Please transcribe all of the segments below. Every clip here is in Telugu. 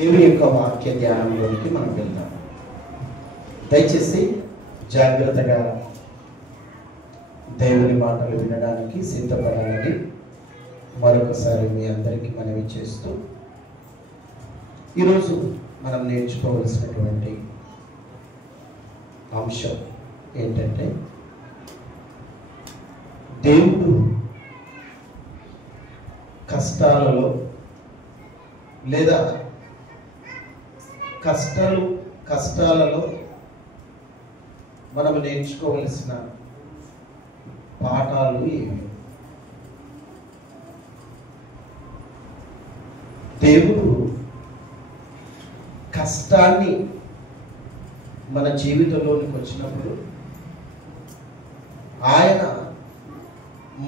దేవుని యొక్క వాక్య ధ్యానంలోనికి మనం వెళ్దాం. దయచేసి జాగ్రత్తగా దేవుని మాటలు వినడానికి సిద్ధపడాలని మరొకసారి మీ అందరికీ మనవి చేస్తూ, ఈరోజు మనం నేర్చుకోవలసినటువంటి అంశం ఏంటంటే, దేవుడు కష్టాలలో లేదా కష్టాలలో మనం నేర్చుకోవలసిన పాఠాలు ఏవి? దేవుడు కష్టాన్ని మన జీవితంలోనికి వచ్చినప్పుడు ఆయన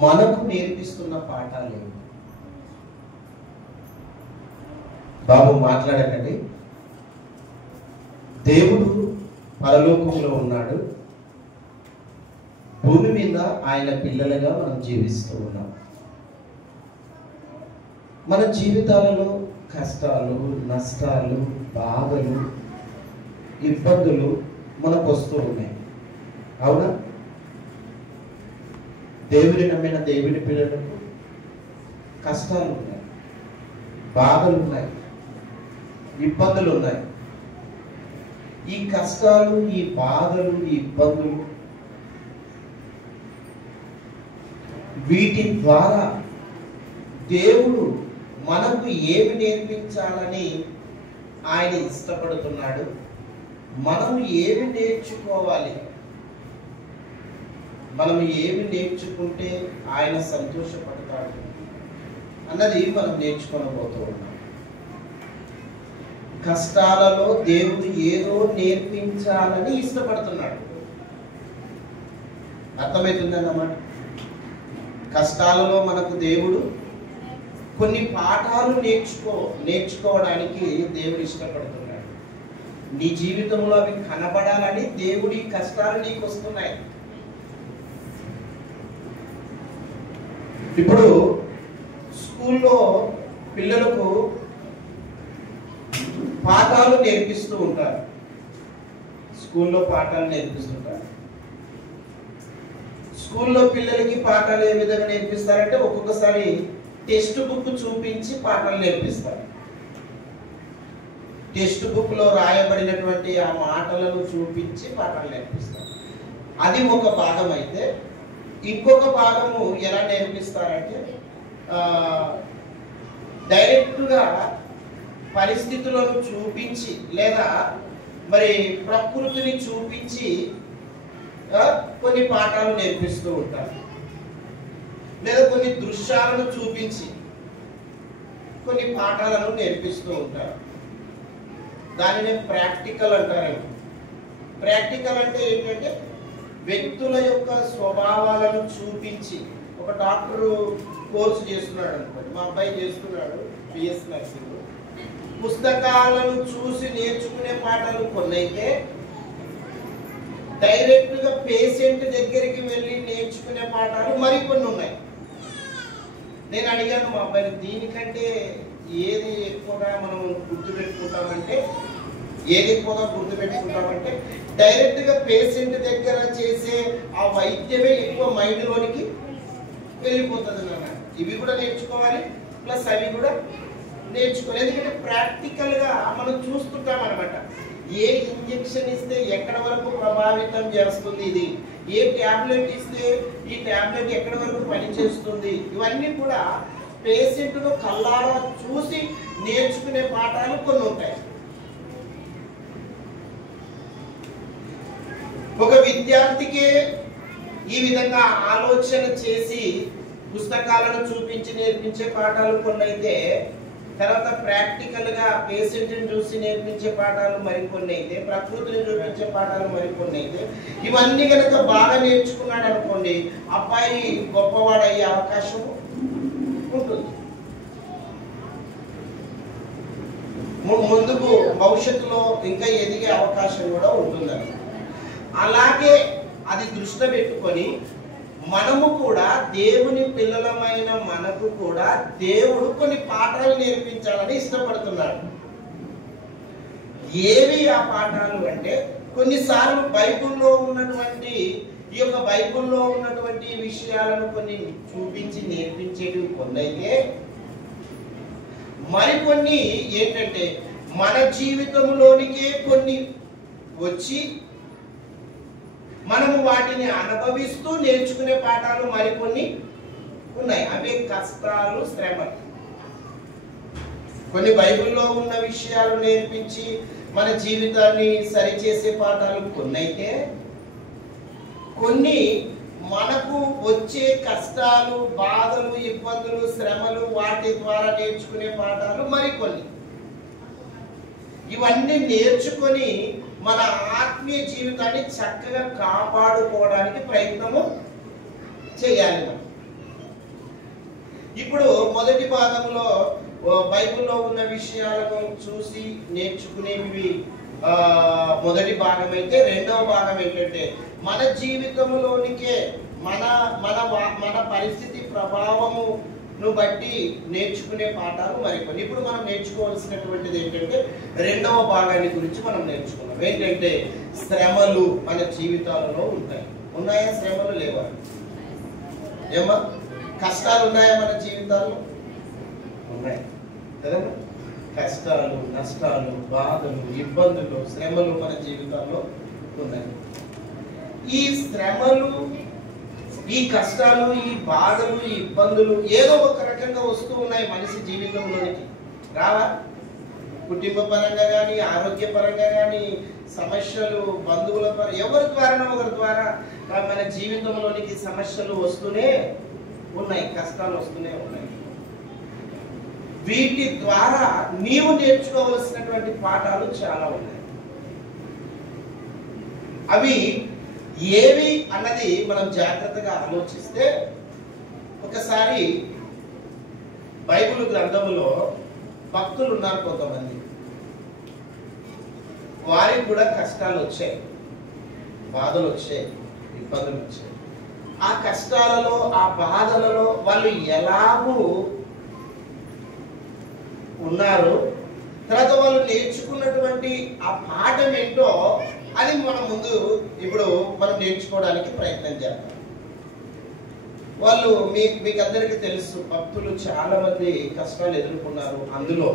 మనకు నేర్పిస్తున్న పాఠాలు ఏవి? బాబు మాట్లాడకండి. దేవుడు పరలోకంలో ఉన్నాడు, భూమి మీద ఆయన పిల్లలుగా మనం జీవిస్తూ ఉన్నాం. మన జీవితాలలో కష్టాలు, నష్టాలు, బాధలు, ఇబ్బందులు మనకు వస్తూ ఉన్నాయి. అవునా? దేవుని నమ్మిన దేవుని పిల్లలకు కష్టాలు ఉన్నాయి, బాధలు ఉన్నాయి, ఇబ్బందులు ఉన్నాయి. ఈ కష్టాలు, ఈ బాధలు, ఈ ఇబ్బందులు, వీటి ద్వారా దేవుడు మనకు ఏమి నేర్పించాలని ఆయన ఇష్టపడుతున్నాడు, మనం ఏమి నేర్చుకోవాలి, మనం ఏమి నేర్చుకుంటే ఆయన సంతోషపడతాడు అన్నది మనం నేర్చుకోనబోతూ ఉన్నాం. కష్టాలలో దేవుడు ఏదో నేర్పించాలని ఇష్టపడుతున్నాడు. అర్థమవుతుందన్నమాట. కష్టాలలో మనకు దేవుడు కొన్ని పాఠాలు నేర్చుకోవడానికి దేవుడు ఇష్టపడుతున్నాడు. నీ జీవితంలో అవి కనబడాలని దేవుడి కష్టాలు నీకు వస్తున్నాయి. ఇప్పుడు స్కూల్లో పిల్లలకు పాఠాలు నేర్పిస్తూ ఉంటారు. స్కూల్లో పాఠాలు నేర్పిస్తుంటారు. స్కూల్లో పిల్లలకి పాఠాలు ఏ విధంగా నేర్పిస్తారంటే, ఒక్కొక్కసారి టెక్స్ట్ బుక్ చూపించి పాఠాలు నేర్పిస్తారు. టెక్స్ట్ బుక్ లో రాయబడినటువంటి ఆ మాటలను చూపించి పాఠాలు నేర్పిస్తారు. అది ఒక భాగం అయితే, ఇంకొక భాగము ఎలా నేర్పిస్తారంటే, డైరెక్ట్గా పరిస్థితులను చూపించి లేదా మరి ప్రకృతిని చూపించి కొన్ని పాఠాలు నేర్పిస్తూ ఉంటారు. లేదా కొన్ని దృశ్యాలను చూపించి కొన్ని పాఠాలను నేర్పిస్తూ ఉంటారు. దానినే ప్రాక్టికల్ అంటారు. ప్రాక్టికల్ అంటే ఏంటంటే, వ్యక్తుల యొక్క స్వభావాలను చూపించి, ఒక డాక్టర్ కోర్సు చేస్తున్నాడు అనుకోండి, మా అబ్బాయి చేస్తున్నాడు బిఎస్ నర్సింగ్, పుస్తకాలను చూసి నేర్చుకునే పాఠాలు కొన్ని అయితే, డైరెక్ట్ గా పేషెంట్ దగ్గరికి వెళ్ళి నేర్చుకునే పాఠాలు మరికొన్ని ఉన్నాయి. నేను అడిగాను మా అబ్బాయిని, దీనికంటే ఏది ఎక్కువగా మనం గుర్తుపెట్టుకుంటామంటే డైరెక్ట్ గా పేషెంట్ దగ్గర చేసే ఆ వైద్యమే ఎక్కువ మైండ్ లోనికి వెళ్ళిపోతుంది అన్నమాట. ఇవి కూడా నేర్చుకోవాలి, ప్లస్ అవి కూడా నేర్చుకోవాలి. ఎందుకంటే ప్రాక్టికల్ గా మనం చూస్తుంటాం అనమాట. ఏ ఇంజెక్షన్ ఇస్తే ఎక్కడ వరకు ప్రభావితం చేస్తుంది, ఇది ఏ ట్యాబ్లెట్ ఇస్తే ఈ ట్యాబ్లెట్ ఎక్కడ వరకు పనిచేస్తుంది, ఇవన్నీ కూడా పేషెంట్ను కళ్ళారా చూసి నేర్చుకునే పాఠాలు కొన్ని ఉంటాయి. ఒక విద్యార్థికే ఈ విధంగా ఆలోచన చేసి పుస్తకాలను చూపించి నేర్పించే పాఠాలు కొన్ని అయితే, తర్వాత ప్రాక్టికల్ గా పేషెంట్ ని చూసి నేర్పించే పాఠాలు మరికొన్ని అయితే, ప్రకృతిని చూపించే పాఠాలు మరికొన్ని అయితే, ఇవన్నీ కనుక బాగా నేర్చుకున్నాడు అనుకోండి, అబ్బాయి గొప్పవాడయ్యే అవకాశం ఉంటుంది. ముందుకు భవిష్యత్తులో ఇంకా ఎదిగే అవకాశం కూడా ఉంటుంది. అలాగే అది దృష్టిలో పెట్టుకొని మనము కూడా దేవుని పిల్లలమైన మనకు కూడా దేవుడు కొన్ని పాఠాలు నేర్పించాలని ఇష్టపడుతున్నాడు. ఏవి ఆ పాఠాలు అంటే కొన్నిసార్లు బైబిల్లో ఉన్నటువంటి ఈ యొక్క బైబిల్లో ఉన్నటువంటి విషయాలను కొన్ని చూపించి నేర్పించేవి కొన్ని అయితే, మరికొన్ని ఏంటంటే మన జీవితంలోనికే కొన్ని వచ్చి మనము వాటిని అనుభవిస్తూ నేర్చుకునే పాఠాలు మరికొన్ని ఉన్నాయి. అవే కష్టాలు, శ్రమలు. కొన్ని బైబిల్లో ఉన్న విషయాలు నేర్పించి మన జీవితాన్ని సరిచేసే పాఠాలు కొన్ని అయితే, కొన్ని మనకు వచ్చే కష్టాలు, బాధలు, ఇబ్బందులు, శ్రమలు వాటి ద్వారా నేర్చుకునే పాఠాలు మరికొన్ని. ఇవన్నీ నేర్చుకొని మన ఆత్మీయ జీవితాన్ని చక్కగా కాపాడుకోవడానికి ప్రయత్నము చేయాలి మనం. ఇప్పుడు మొదటి భాగంలో బైబిల్లో ఉన్న విషయాలను చూసి నేర్చుకునేవి మొదటి భాగం అయితే, రెండవ భాగం ఏంటంటే మన జీవితంలోనికే మన మన మన పరిస్థితి ప్రభావమును బట్టి నేర్చుకునే పాఠాలు మరికొన్ని. ఇప్పుడు మనం నేర్చుకోవాల్సినటువంటిది ఏంటంటే రెండవ భాగాన్ని గురించి మనం నేర్చుకున్నాం. ఏంటంటే శ్రమలు మన జీవితాలలో ఉంటాయి. ఉన్నాయా శ్రమలు? లేవా? ఏమా కష్టాలు ఉన్నాయా మన జీవితాల్లో? ఉన్నాయి కదా. కష్టాలు, నష్టాలు, బాధలు, ఇబ్బందులు, శ్రమలు మన జీవితాల్లో ఉన్నాయి. ఈ శ్రమలు, ఈ కష్టాలు, ఈ బాధలు, ఈ ఇబ్బందులు ఏదో ఒక రకంగా వస్తూ ఉన్నాయి మనిషి జీవితంలోనికి. రావా? కుటుంబ పరంగా కానీ, ఆరోగ్య పరంగా కానీ, సమస్యలు, బంధువుల ద్వారా, ఎవరి ద్వారా ఒకరి ద్వారా మన జీవితంలోనికి సమస్యలు వస్తూనే ఉన్నాయి, కష్టాలు వస్తూనే ఉన్నాయి. వీటి ద్వారా నీవు నేర్చుకోవలసినటువంటి పాఠాలు చాలా ఉన్నాయి. అవి ఏవి అన్నది మనం జాగ్రత్తగా ఆలోచిస్తే, ఒకసారి బైబిల్ గ్రంథములో భక్తులు ఉన్నారు కొంతమంది. వారికి కూడా కష్టాలు వచ్చాయి, బాధలు వచ్చాయి, ఇబ్బందులు వచ్చాయి. ఆ కష్టాలలో, ఆ బాధలలో వాళ్ళు ఎలాగూ ఉన్నారు, తర్వాత వాళ్ళు నేర్చుకున్నటువంటి ఆ పాఠం ఏంటో అది మనం ముందు ఇప్పుడు మనం నేర్చుకోవడానికి ప్రయత్నం చేద్దాం. వాళ్ళు మీకు అందరికీ తెలుసు, భక్తులు చాలా మంది కష్టాలు ఎదుర్కొన్నారు. అందులో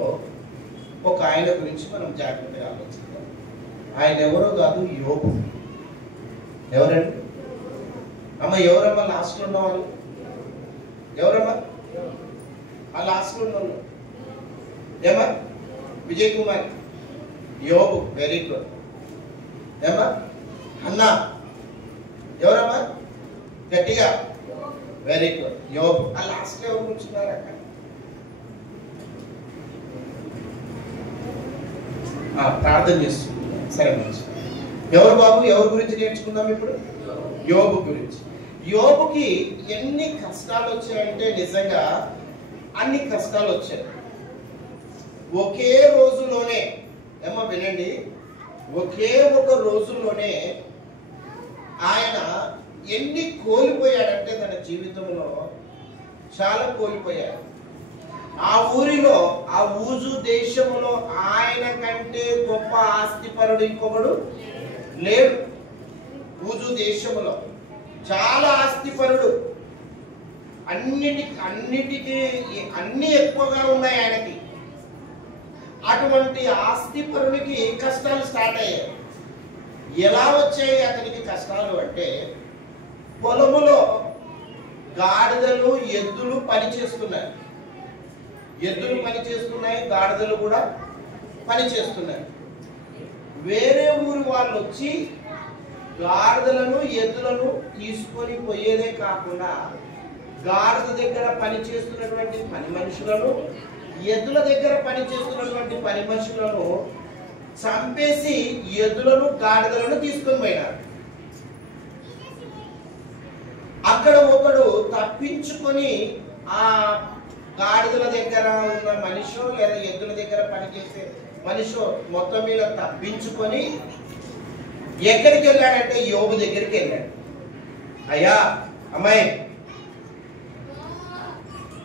ఒక ఆయన గురించి మనం జాగ్రత్తగా ఆలోచిద్దాం. ఆయన ఎవరో కాదు, యోబు. ఎవరండి? అమ్మ ఎవరమ్మా లాస్ట్లో ఉన్న వాళ్ళు? ఎవరమ్మా ఆ లాస్ట్లో ఉన్న వాళ్ళు? ఏమా? విజయ్ కుమార్. యోబు, వెరీ గుడ్. ఏమా? అన్నా. ఎవరమ్మా? గట్టిగా. వెరీ గుడ్, యోబు. ఆ లాస్ట్ లో ఎవరు కూర్చున్నారు అక్కడ? ప్రార్థన చేస్తున్నారు. సరే మంచి. ఎవరు బాబు? ఎవరి గురించి నేర్చుకుందాం ఇప్పుడు? యోబు గురించి. యోబుకి ఎన్ని కష్టాలు వచ్చాయంటే నిజంగా అన్ని కష్టాలు వచ్చాయి. ఒకే రోజులోనే, ఏమో వినండి, ఒకే ఒక రోజులోనే ఆయన ఎన్ని కోల్పోయాడంటే తన జీవితంలో చాలా కోల్పోయాడు. ఆ ఊరిలో, ఆ ఊజు దేశంలో ఆయన కంటే గొప్ప ఆస్తిపరుడు ఇంకొకడు లేడు. ఊజు దేశంలో చాలా ఆస్తిపరుడు, అన్నిటికీ అన్ని ఎక్కువగా ఉన్నాయి ఆయనకి. అటువంటి ఆస్తిపరునికి కష్టాలు స్టార్ట్ అయ్యాయి. ఎలా వచ్చాయి అతనికి కష్టాలు అంటే, పొలములో గాడిదలు, ఎద్దులు పనిచేస్తున్నాయి. ఎద్దులు పనిచేస్తున్నాయి, గాడిదలు కూడా పనిచేస్తున్నాయి. వేరే ఊరి వాళ్ళు వచ్చి గాడిదలను, ఎద్దులను తీసుకొని పోయేదే కాకుండా గాడిద దగ్గర పనిచేస్తున్నటువంటి పని మనుషులను, ఎద్దుల దగ్గర పనిచేస్తున్నటువంటి పని మనుషులను చంపేసి ఎద్దులను, గాడిదలను తీసుకొని పోయినారు. అక్కడ ఒకడు తప్పించుకొని ఆ గాడిదల దగ్గర ఉన్న మనిషో లేదా ఎద్దుల దగ్గర పనిచేసే మనిషో మొత్తం మీద తప్పించుకొని ఎక్కడికి వెళ్ళాడంటే యోబు దగ్గరికి వెళ్ళాడు. అయ్యా, అమ్మాయి,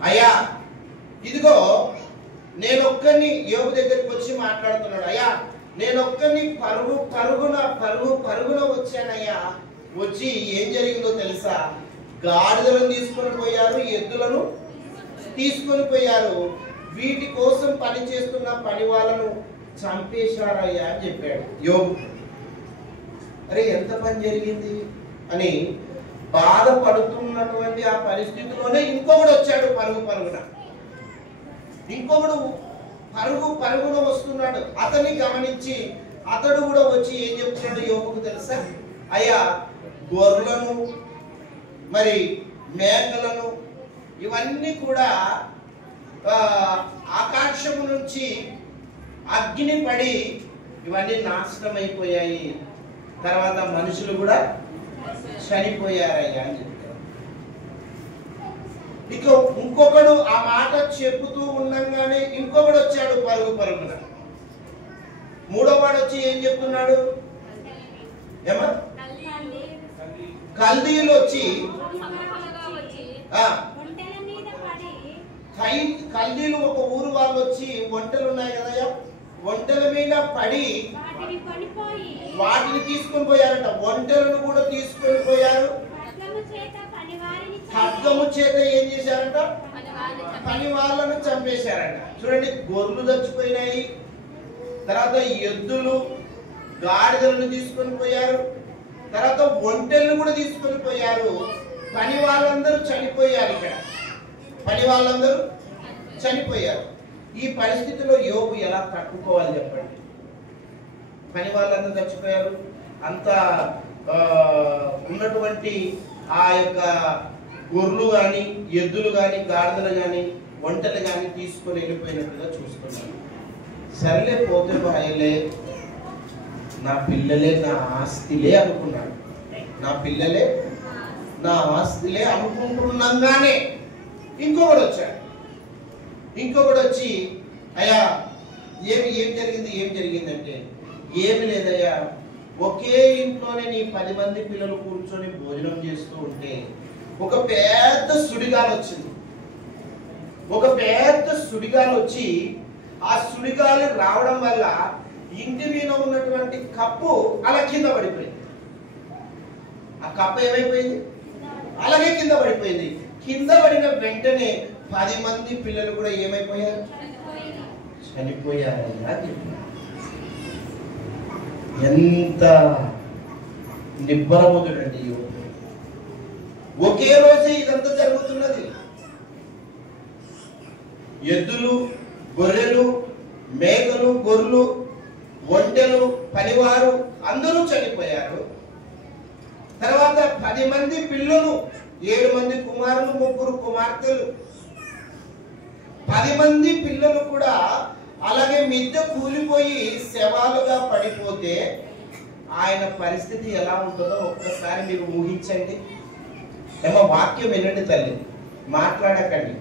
అయ్యా ఇదిగో నేను ఒక్కరిని యోబు దగ్గరికి వచ్చి మాట్లాడుతున్నాడు. అయ్యా నేను ఒక్కని పరుగున వచ్చానయ్యా. వచ్చి ఏం జరిగిందో తెలుసా? గాడిదలను తీసుకొని పోయారు, ఎద్దులను తీసుకొని పోయారు, వీటి కోసం పని చేస్తున్న పని వాళ్ళను చంపేశారయ్యా అని చెప్పాడు యోబు. అరే ఎంత పని జరిగింది అని బాధపడుతున్నటువంటి ఆ పరిస్థితిలోనే ఇంకొకడు వచ్చాడు పరుగున. ఇంకొకడు పరుగున వస్తున్నాడు. అతన్ని గమనించి అతడు కూడా వచ్చి ఏం చెప్తున్నాడు యోబుకు తెలుసా? అయ్యా, గొర్రెలను మరి మేకలను ఇవన్నీ కూడా ఆకాశము నుంచి అగ్ని పడి ఇవన్నీ నాశనం అయిపోయాయి, తర్వాత మనుషులు కూడా చనిపోయారయ్యా అని చెప్తారు. ఇక ఇంకొకడు ఆ మాట చెబుతూ ఉండగానే ఇంకొకడు వచ్చాడు పరుగున. మూడో వాడు వచ్చి ఏం చెప్తున్నాడు? ఏమా? కల్దీయులు వచ్చి కల్దీలు ఒక ఊరు వాళ్ళు వచ్చి ఒంటెలు ఉన్నాయి కదయ్యా, ఒంటెల మీద పడి వాటిని తీసుకొని పోయారట. ఒంటెలను కూడా తీసుకొని పోయారు. ఖడ్గము చేత ఏం చేశారట? పని వాళ్ళను చంపేశారట. చూడండి, గొర్రెలు చచ్చిపోయినాయి, తర్వాత ఎద్దులు గాడిదలను తీసుకొని పోయారు, తర్వాత ఒంటెలను కూడా తీసుకొని పోయారు. పని వాళ్ళందరూ చనిపోయారు. ఇక్కడ పని వాళ్ళందరూ చనిపోయారు. ఈ పరిస్థితిలో యోబు ఎలా తట్టుకోవాలి చెప్పండి? పని వాళ్ళందరూ చచ్చిపోయారు, అంత ఉన్నటువంటి ఆ యొక్క గొర్రెలు కానీ ఎద్దులు కానీ గాడిదలు కానీ ఒంటెలు కానీ తీసుకొని వెళ్ళిపోయినట్టుగా చూస్తున్నాను. సర్లే పోతే బాయలే, నా పిల్లలే నా ఆస్తిలే అనుకున్నాడు. నా పిల్లలే నా ఆస్తిలే అనుకుంటున్నాగానే ఇంకొకడు వచ్చాడు. ఇంకొకడు వచ్చి అయ్యా ఏం జరిగిందంటే, ఏమి లేదయ్యా, ఒకే ఇంట్లోనే నీ 10 మంది పిల్లలు కూర్చొని భోజనం చేస్తూ ఉంటే ఒక పెద్ద సుడిగాలి వచ్చింది. ఒక పెద్ద సుడిగాలి వచ్చి ఆ సుడిగాలి రావడం వల్ల ఇంటి మీద ఉన్నటువంటి కప్పు అలా కింద పడిపోయింది. ఆ కప్పు ఏమైపోయింది? అలాగే కింద పడిపోయింది. కింద పడిన వెంటనే 10 మంది పిల్లలు కూడా ఏమైపోయారు? చనిపోయారయ్యా. ఎంత నిబ్బరముదుడండి యోబు. ఒకే రోజు ఇదంతా జరుగుతున్నది. ఎద్దులు, గొర్రెలు, మేకలు, గొర్రెలు, ఒంటెలు, పనివారు అందరూ చనిపోయారు. తర్వాత 10 మంది పిల్లలు, 7 మంది కుమారులు, 3 కుమార్తెలు, 10 మంది పిల్లలు కూడా అలాగే మిద్దె కూలిపోయి శవాలుగా పడిపోతే ఆయన పరిస్థితి ఎలా ఉంటుందో ఒక్కసారి మీరు ఊహించండి. ఏమో వాక్యం వినండి తల్లి, మాట్లాడకండి.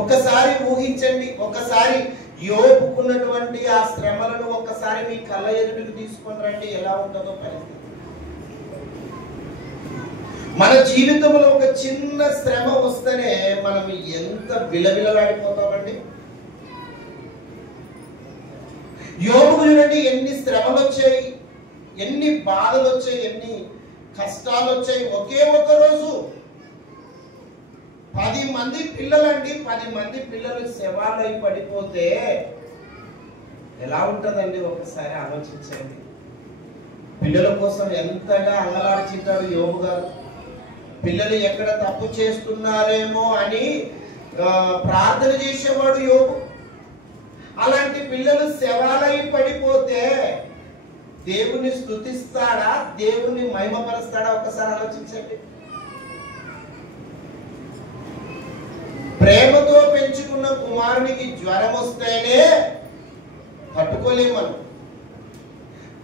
ఒక్కసారి ఊహించండి. ఒక్కసారి యోబుకున్నటువంటి ఆ శ్రమలను ఒక్కసారి మీ కళ్ళ ఎదుటికి తీసుకొని రండి, ఎలా ఉంటుందో పరిస్థితి. మన జీవితంలో ఒక చిన్న శ్రమ వస్తేనే మనం ఎంత విలవిలలాడిపోతామండి. యోబుకు చూడండి, ఎన్ని శ్రమలు వచ్చాయి, ఎన్ని బాధలు వచ్చాయి, ఎన్ని కష్టాలు వచ్చాయి. ఒకే ఒక రోజు 10 మంది పిల్లలండి, 10 మంది పిల్లలు శవాలై పడిపోతే ఎలా ఉంటుందండి? ఒకసారి ఆలోచించండి. పిల్లల కోసం ఎంతగా అంగలార్చింటాడు యోబు గారు. పిల్లలు ఎక్కడ తప్పు చేస్తున్నారేమో అని ప్రార్థన చేసేవాడు యోబు. అలాంటి పిల్లలు శవాలై పడిపోతే దేవుని స్తుతిస్తాడా, దేవుని మహిమపరుస్తాడా? ఒకసారి ఆలోచించండి. ప్రేమతో పెంచుకున్న కుమారునికి జ్వరం వస్తేనే తట్టుకోలేము మనం.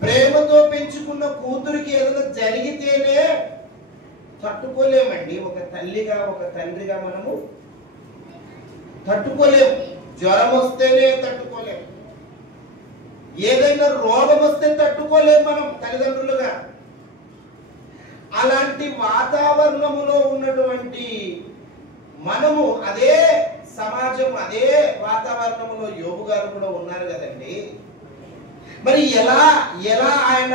ప్రేమతో పెంచుకున్న కూతురికి ఏదైనా జరిగితేనే తట్టుకోలేమండి. ఒక తల్లిగా ఒక తండ్రిగా మనము తట్టుకోలేము. జ్వరం వస్తేనే తట్టుకోలేము. ఏదైనా రోగం వస్తే తట్టుకోలేము మనం తల్లిదండ్రులుగా. అలాంటి వాతావరణములో ఉన్నటువంటి మనము, అదే సమాజం, అదే వాతావరణంలో యోబు గారు కూడా ఉన్నారు కదండి. మరి ఎలా ఎలా ఆయన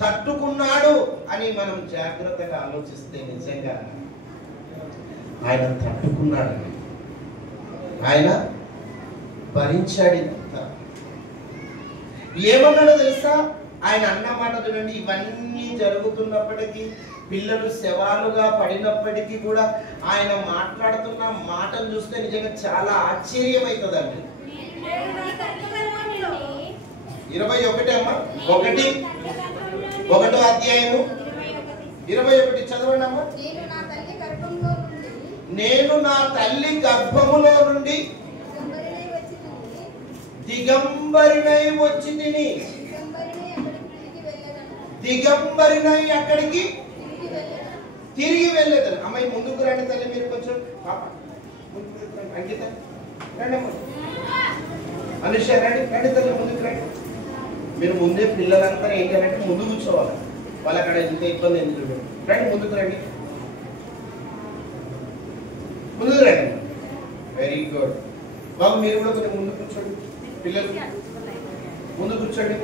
తట్టుకున్నాడు అని మనం జాగ్రత్తగా ఆలోచిస్తే నిజంగా ఆయన తట్టుకున్నాడు, ఆయన భరించాడు. ఇదంతా ఏమన్నాడో తెలుసా? ఆయన అన్న మాట చూడండి, ఇవన్నీ జరుగుతున్నప్పటికీ, పిల్లలు శవాలుగా పడినప్పటికీ కూడా ఆయన మాట్లాడుతున్న మాటను చూస్తే నిజంగా చాలా ఆశ్చర్యం అవుతుందండి. 21 అమ్మా, 1వ అధ్యాయము 21 చదవండి అమ్మా. నేను నా తల్లి గర్భములో నుండి దిగంబరినై వచ్చి తిని, దిగంబరినై అక్కడికి తిరిగి వెళ్ళేదాన్ని. అమ్మాయి ముందుకు రండి తల్లి, మీరు కొంచెం పాప అంకిత రండి అమ్మ, అనుష రండి, రండి తల్లి ముందుకు రండి. మీరు ముందే పిల్లలంతా ఏం చేయాలంటే ముందు కూర్చోవాలి, వాళ్ళ అక్కడ ఇంత ఇబ్బంది ఎందుకు. రండి ముందుకు రండి, ముందుకు రండి. వెరీ గుడ్ బాబు, మీరు కూడా కొంచెం ముందు కూర్చోండి. పిల్లలు ముందు కూర్చోండి.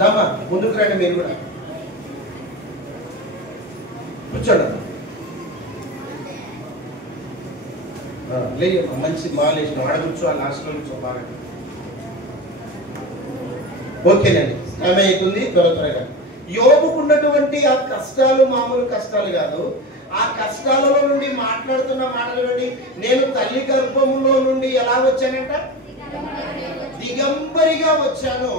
దమ్మా ముందుకు రండి, మీరు కూడా కూర్చోండి. లేదు మంచి బాగా లేచిన ఆడ కూర్చో, లాస్ట్లో కూర్చో బాగా. ఓకేనండి, టైం అవుతుంది, త్వరగా. యోబుకున్నటువంటి ఆ కష్టాలు మామూలు కష్టాలు కాదు. ఆ కష్టాలలో నుండి మాట్లాడుతున్న మాటలు నుండి, నేను తల్లి గర్భములో నుండి ఎలా వచ్చానంట? దిగంబరిగా వచ్చాను,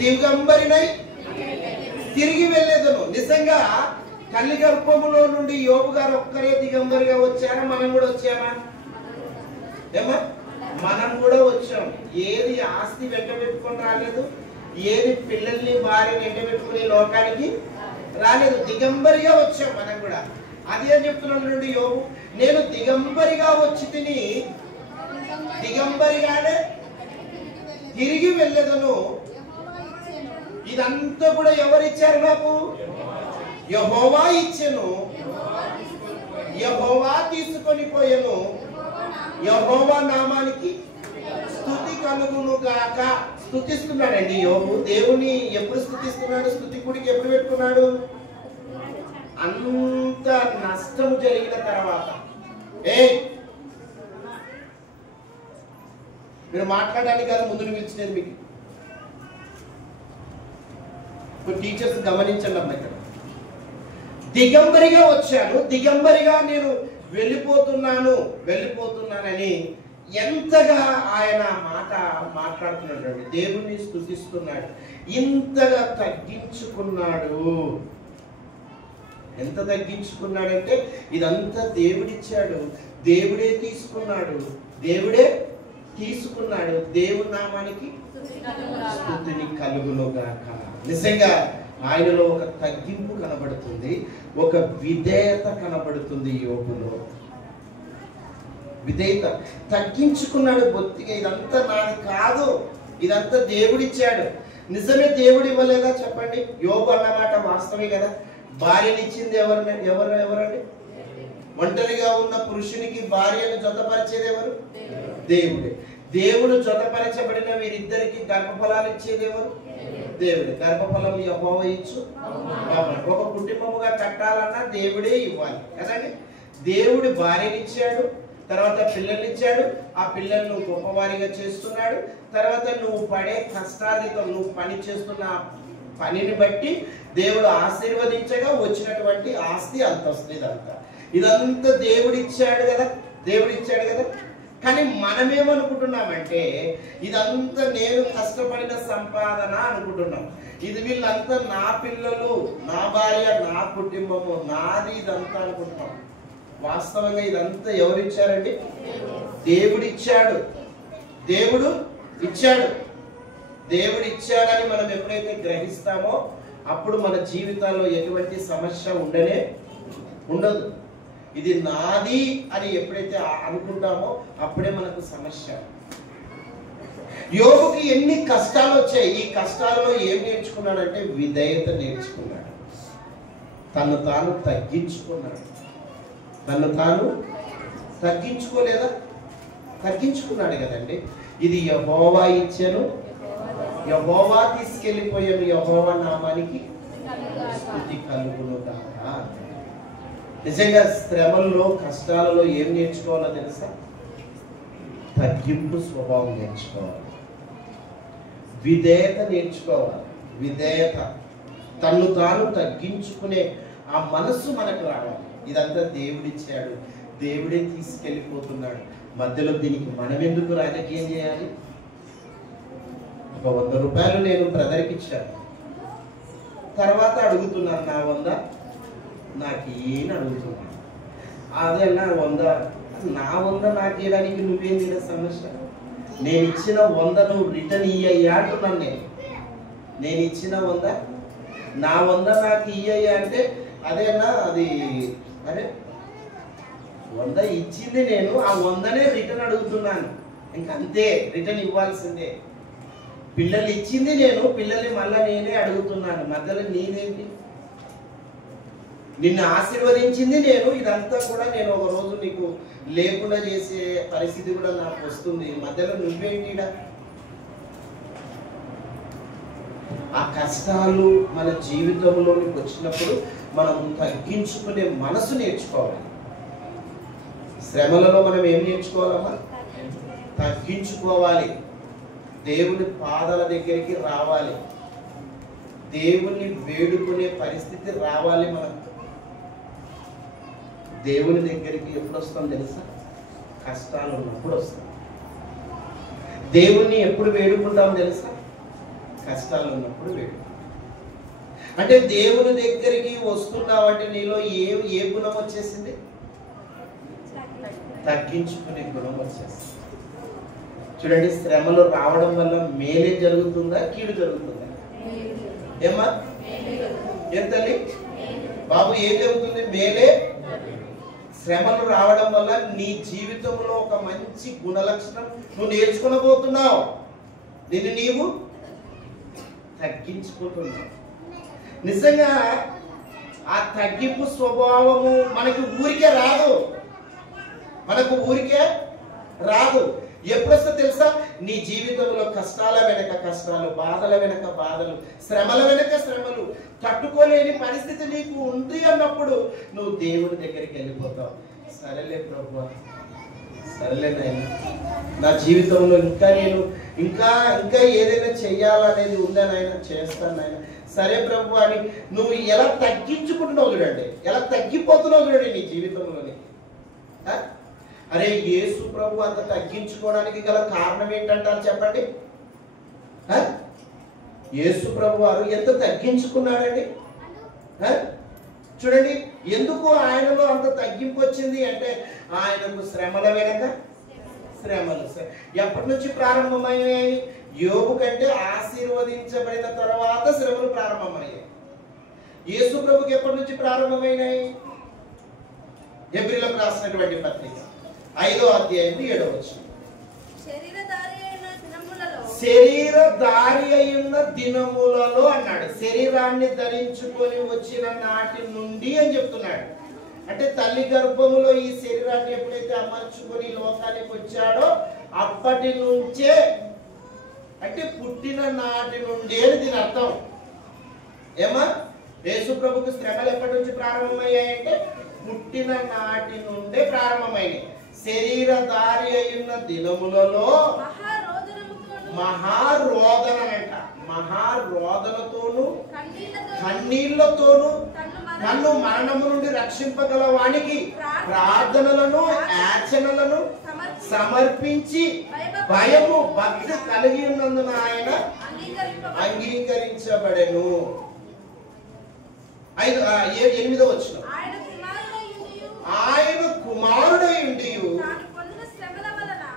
దిగంబరినై తిరిగి వెళ్ళేదను. నిజంగా తల్లి గర్భములో నుండి యోబు గారు ఒక్కరే దిగంబరిగా వచ్చారా? మనం కూడా వచ్చామా? ఏమా మనం కూడా వచ్చాం. ఏది ఆస్తి వెంట పెట్టుకొని రాలేదు, ఏది పిల్లల్ని భార్యని వెంట పెట్టుకుని లోకానికి రాలేదు, దిగంబరిగా వచ్చాం మనం కూడా. అది అని చెప్తున్నాడు యోబు, నేను దిగంబరిగా వచ్చి తిని దిగంబరిగానే తిరిగి వెళ్ళేదను. ఇదంతా కూడా ఎవరిచ్చారు నాకు? యెహోవా ఇచ్చెను, యెహోవా తీసుకొని పోయెను, యెహోవా నామానికి స్తుతి కలుగును గాక. స్తుతిస్తున్నాడండి యోబు. దేవుని ఎప్పుడు స్తుతిస్తున్నాడు? స్తుతికుడికి ఎప్పుడు పెట్టుకున్నాడు? అంత నష్టం జరిగిన తర్వాత. మీరు మాట్లాడడానికి కాదు ముందు పిలిచినది మీకు. టీచర్స్ గమనించండి అమ్మ, ఇక్కడ దిగంబరిగా వచ్చాను, దిగంబరిగా నేను వెళ్ళిపోతున్నానని ఎంతగా ఆయన మాట మాట్లాడుతున్నాడు. దేవుణ్ణి స్తుతిస్తున్నాడు, ఇంతగా తగ్గించుకున్నాడు. ఎంత తగ్గించుకున్నాడంటే ఇదంతా దేవుడిచ్చాడు, దేవుడే తీసుకున్నాడు, దేవుని నామానికి స్తుతిని కలుగునుగాక. నిజంగా ఆయనలో ఒక తగ్గింపు కనబడుతుంది, ఒక విధేయత కనబడుతుంది. యోబులో విధేయత, తగ్గించుకున్నాడు బొత్తిగా. ఇదంతా నాది కాదు, ఇదంతా దేవుడిచ్చాడు. నిజమే దేవుడు ఇవ్వలేదా చెప్పండి? యోబు అన్నమాట వాస్తవే కదా. భార్యనిచ్చింది ఎవరండి? ఒంటరిగా ఉన్న పురుషునికి భార్యను జతపరిచేది ఎవరు? దేవుడే. దేవుడు జతపరచబడిన వీరిద్దరికి గర్భఫలాలు ఇచ్చేది ఎవరు? దేవుడే. గర్భఫలం యెహోవా ఇచ్చు. ఒక కుటుంబముగా కట్టాలన్నా దేవుడే ఇవ్వాలి కదండి. దేవుడు భార్యనిచ్చాడు, తర్వాత పిల్లల్నిచ్చాడు, ఆ పిల్లలను గొప్పవారిగా చేస్తున్నాడు. తర్వాత నువ్వు పడే కష్టాలతో, నువ్వు పని చేస్తున్న పనిని బట్టి దేవుడు ఆశీర్వదించగా వచ్చినటువంటి ఆస్తి అంతస్తు. ఇదంతా దేవుడిచ్చాడు కదా. కానీ మనమేమనుకుంటున్నామంటే ఇదంతా నేను కష్టపడిన సంపాదన అనుకుంటున్నాం. ఇది వీళ్ళంతా నా పిల్లలు, నా భార్య, నా కుటుంబము, నాది, ఇదంతా అనుకుంటున్నాం. వాస్తవంగా ఇదంతా ఎవరిచ్చారండి? దేవుడిచ్చాడు. దేవుడిచ్చాడని మనం ఎప్పుడైతే గ్రహిస్తామో అప్పుడు మన జీవితాల్లో ఎటువంటి సమస్య ఉండదు. ఇది నాది అని ఎప్పుడైతే అనుకుంటామో అప్పుడే మనకు సమస్య. యోబుకి ఎన్ని కష్టాలు వచ్చాయి. ఈ కష్టాలలో ఏం నేర్చుకున్నాడంటే విధేయత నేర్చుకున్నాడు. తను తాను తగ్గించుకున్నాడు. తగ్గించుకోలేదా? తగ్గించుకున్నాడు కదండి. ఇది యెహోవా ఇచ్చెను, యెహోవా తీసుకెళ్ళిపోయాను, యెహోవా నామానికి స్తుతి కలుగును గాక. నిజంగా శ్రమల్లో కష్టాలలో ఏం నేర్చుకోవాలో తెలుసా? తగ్గింపు స్వభావం నేర్చుకోవాలి, విధేయత నేర్చుకోవాలి. విధేయత, తన్ను తాను తగ్గించుకునే ఆ మనస్సు మనకు రావాలి. ఇదంతా దేవుడిచ్చాడు, దేవుడే తీసుకెళ్ళిపోతున్నాడు. మధ్యలో దీనికి మనం ఎందుకు రాజకీయం చేయాలి? ఒక 100 రూపాయలు నేను బ్రదర్కి ఇచ్చాను, తర్వాత అడుగుతున్నాను నా 100 నాకు ఏని అడుగుతున్నాను. అదే నా 100 నా 100 నాకు ఇవ్వడానికి నువ్వేం తీరే సమస్య? నేను ఇచ్చిన 100 నువ్వు రిటర్న్ ఇయ్యయ్యా అంటున్నాను. నేను ఇచ్చిన 100 నా 100 నాకు ఇయ్యయ్యా అంటే అదేనా? అది అరే 100 ఇచ్చింది నేను, ఆ 100నే రిటర్న్ అడుగుతున్నాను. ఇంకంతే, రిటర్న్ ఇవ్వాల్సిందే. పిల్లలు ఇచ్చింది నేను, పిల్లల్ని మళ్ళీ నేనే అడుగుతున్నాను. మధ్యలో నేనేంటి? నిన్ను ఆశీర్వదించింది నేను, ఇదంతా కూడా నేను ఒక రోజు నీకు లేకుండా చేసే పరిస్థితి కూడా నాకు వస్తుంది. మధ్యలో నువ్వేంటిడా? ఆ కష్టాలు మన జీవితంలోనికి వచ్చినప్పుడు మనం తగ్గించుకునే మనసు నేర్చుకోవాలి. శ్రమలలో మనం ఏం నేర్చుకోవాలమ్మా? తగ్గించుకోవాలి, దేవుని పాదాల దగ్గరికి రావాలి, దేవుని వేడుకునే పరిస్థితి రావాలి. మనం దేవుని దగ్గరికి ఎప్పుడు వస్తాం తెలుసా? కష్టాలు ఉన్నప్పుడు వస్తాం. దేవుణ్ణి ఎప్పుడు వేడుకుంటాం తెలుసా? కష్టాలు ఉన్నప్పుడు వేడుకుంటాం. అంటే దేవుని దగ్గరికి వస్తున్నావంటే నీలో ఏ గుణం వచ్చేసింది? తగ్గించుకునే గుణం వచ్చేసింది. చూడండి, శ్రమలు రావడం వల్ల మేలే జరుగుతుందా, కీడు జరుగుతుందా? ఏమా ఏం తల్లి బాబు, ఏం జరుగుతుంది? మేలే. శ్రమలు రావడం వల్ల నీ జీవితంలో ఒక మంచి గుణలక్షణం నువ్వు నేర్చుకోబోతున్నావు. నిన్ను నీవు తగ్గించుకుంటున్నావు. నిజంగా ఆ తగ్గింపు స్వభావము మనకు ఊరికే రాదు, మనకు ఊరికే రాదు. ఎప్పుడొస్తా తెలుసా? నీ జీవితంలో కష్టాల వెనక కష్టాలు, బాధల వెనక బాధలు, శ్రమల వెనక శ్రమలు, తట్టుకోలేని పరిస్థితి నీకు ఉంది అన్నప్పుడు నువ్వు దేవుని దగ్గరికి వెళ్ళిపోతావు. సరేలే ప్రభువా, సరేలే నాయన, నా జీవితంలో ఇంకా ఏదైనా చెయ్యాలనేది ఉందా నాయన, చేస్తాను నాయన, సరే ప్రభు అని నువ్వు ఎలా తగ్గించుకుంటున్నావు చూడండి, ఎలా తగ్గిపోతున్నావు చూడండి నీ జీవితంలోని. అరే యేసు ప్రభు అంత తగ్గించుకోవడానికి గల కారణం ఏంటంటారు చెప్పండి? యేసు ప్రభు వారు ఎంత తగ్గించుకున్నాడండి. చూడండి, ఎందుకు ఆయనలో అంత తగ్గింపు వచ్చింది అంటే ఆయనకు శ్రమల వెనక శ్రమలు. ఎప్పటి నుంచి ప్రారంభమయ్యాయి? యోబు కంటే ఆశీర్వదించబడిన తర్వాత శ్రమలు ప్రారంభమయ్యాయి. యేసు ప్రభుకి ఎప్పటి నుంచి ప్రారంభమైనాయి? హెబ్రీయులకు రాసినటువంటి పత్రిక 5వ అధ్యాయం 7వ వచనం. శరీరధారి అయిన దినములలో అన్నాడు. శరీరాన్ని ధరించుకొని వచ్చిన నాటి నుండి అని చెప్తున్నాడు. అంటే తల్లి గర్భములో ఈ శరీరాన్ని ఎప్పుడైతే అమర్చుకొని లోకానికి వచ్చాడో అప్పటి నుంచే, అంటే పుట్టిన నాటి నుండి అని దీని అర్థం. ఏమా? యేసు ప్రభుకు శ్రమలు ఎప్పటి నుంచి ప్రారంభమయ్యాయంటే పుట్టిన నాటి నుండే ప్రారంభమైనాయి. శరీరధారి అయిన దినములలో మహారోదనంట, మహారోదనతోను కన్నీళ్లతోను నన్ను మరణము నుండి రక్షింపగల వానికి ప్రార్థనలను యాచనలను సమర్పించి భయము భక్తి కలిగి ఉన్నందున ఆయన అంగీకరించబడెను. 8వ వచనం. ఆయన కుమారుడై ఉండి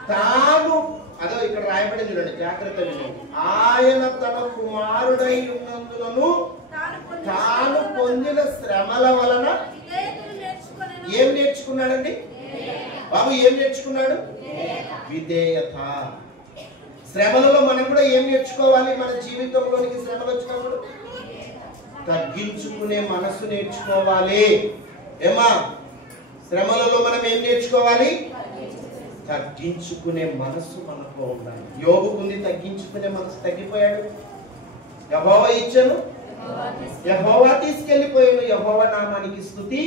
తాను, అదో ఇక్కడ రాయబడింది చూడండి, జాగ్రత్త వినండి. ఆయన తన కుమారుడై ఉన్నందులను తాను పొందిన శ్రమల వలన ఏం నేర్చుకున్నాడండి బాబు? ఏం నేర్చుకున్నాడు? విధేయత. శ్రమలలో మనం కూడా ఏం నేర్చుకోవాలి? మన జీవితంలోనికి శ్రమలు వచ్చినప్పుడు తగ్గించుకునే మనసు నేర్చుకోవాలి. ఏమా? శ్రమలలో మనం ఏం నేర్చుకోవాలి? తగ్గించుకునే మనసు మనకు ఉండాలి. యోబుకుంది తగ్గించుకునే మనసు, తగ్గిపోయాడు. యెహోవా ఇచ్చాను, యెహోవా తీసుకెళ్లిపోయాను, యెహోవా నామానికి స్తుతి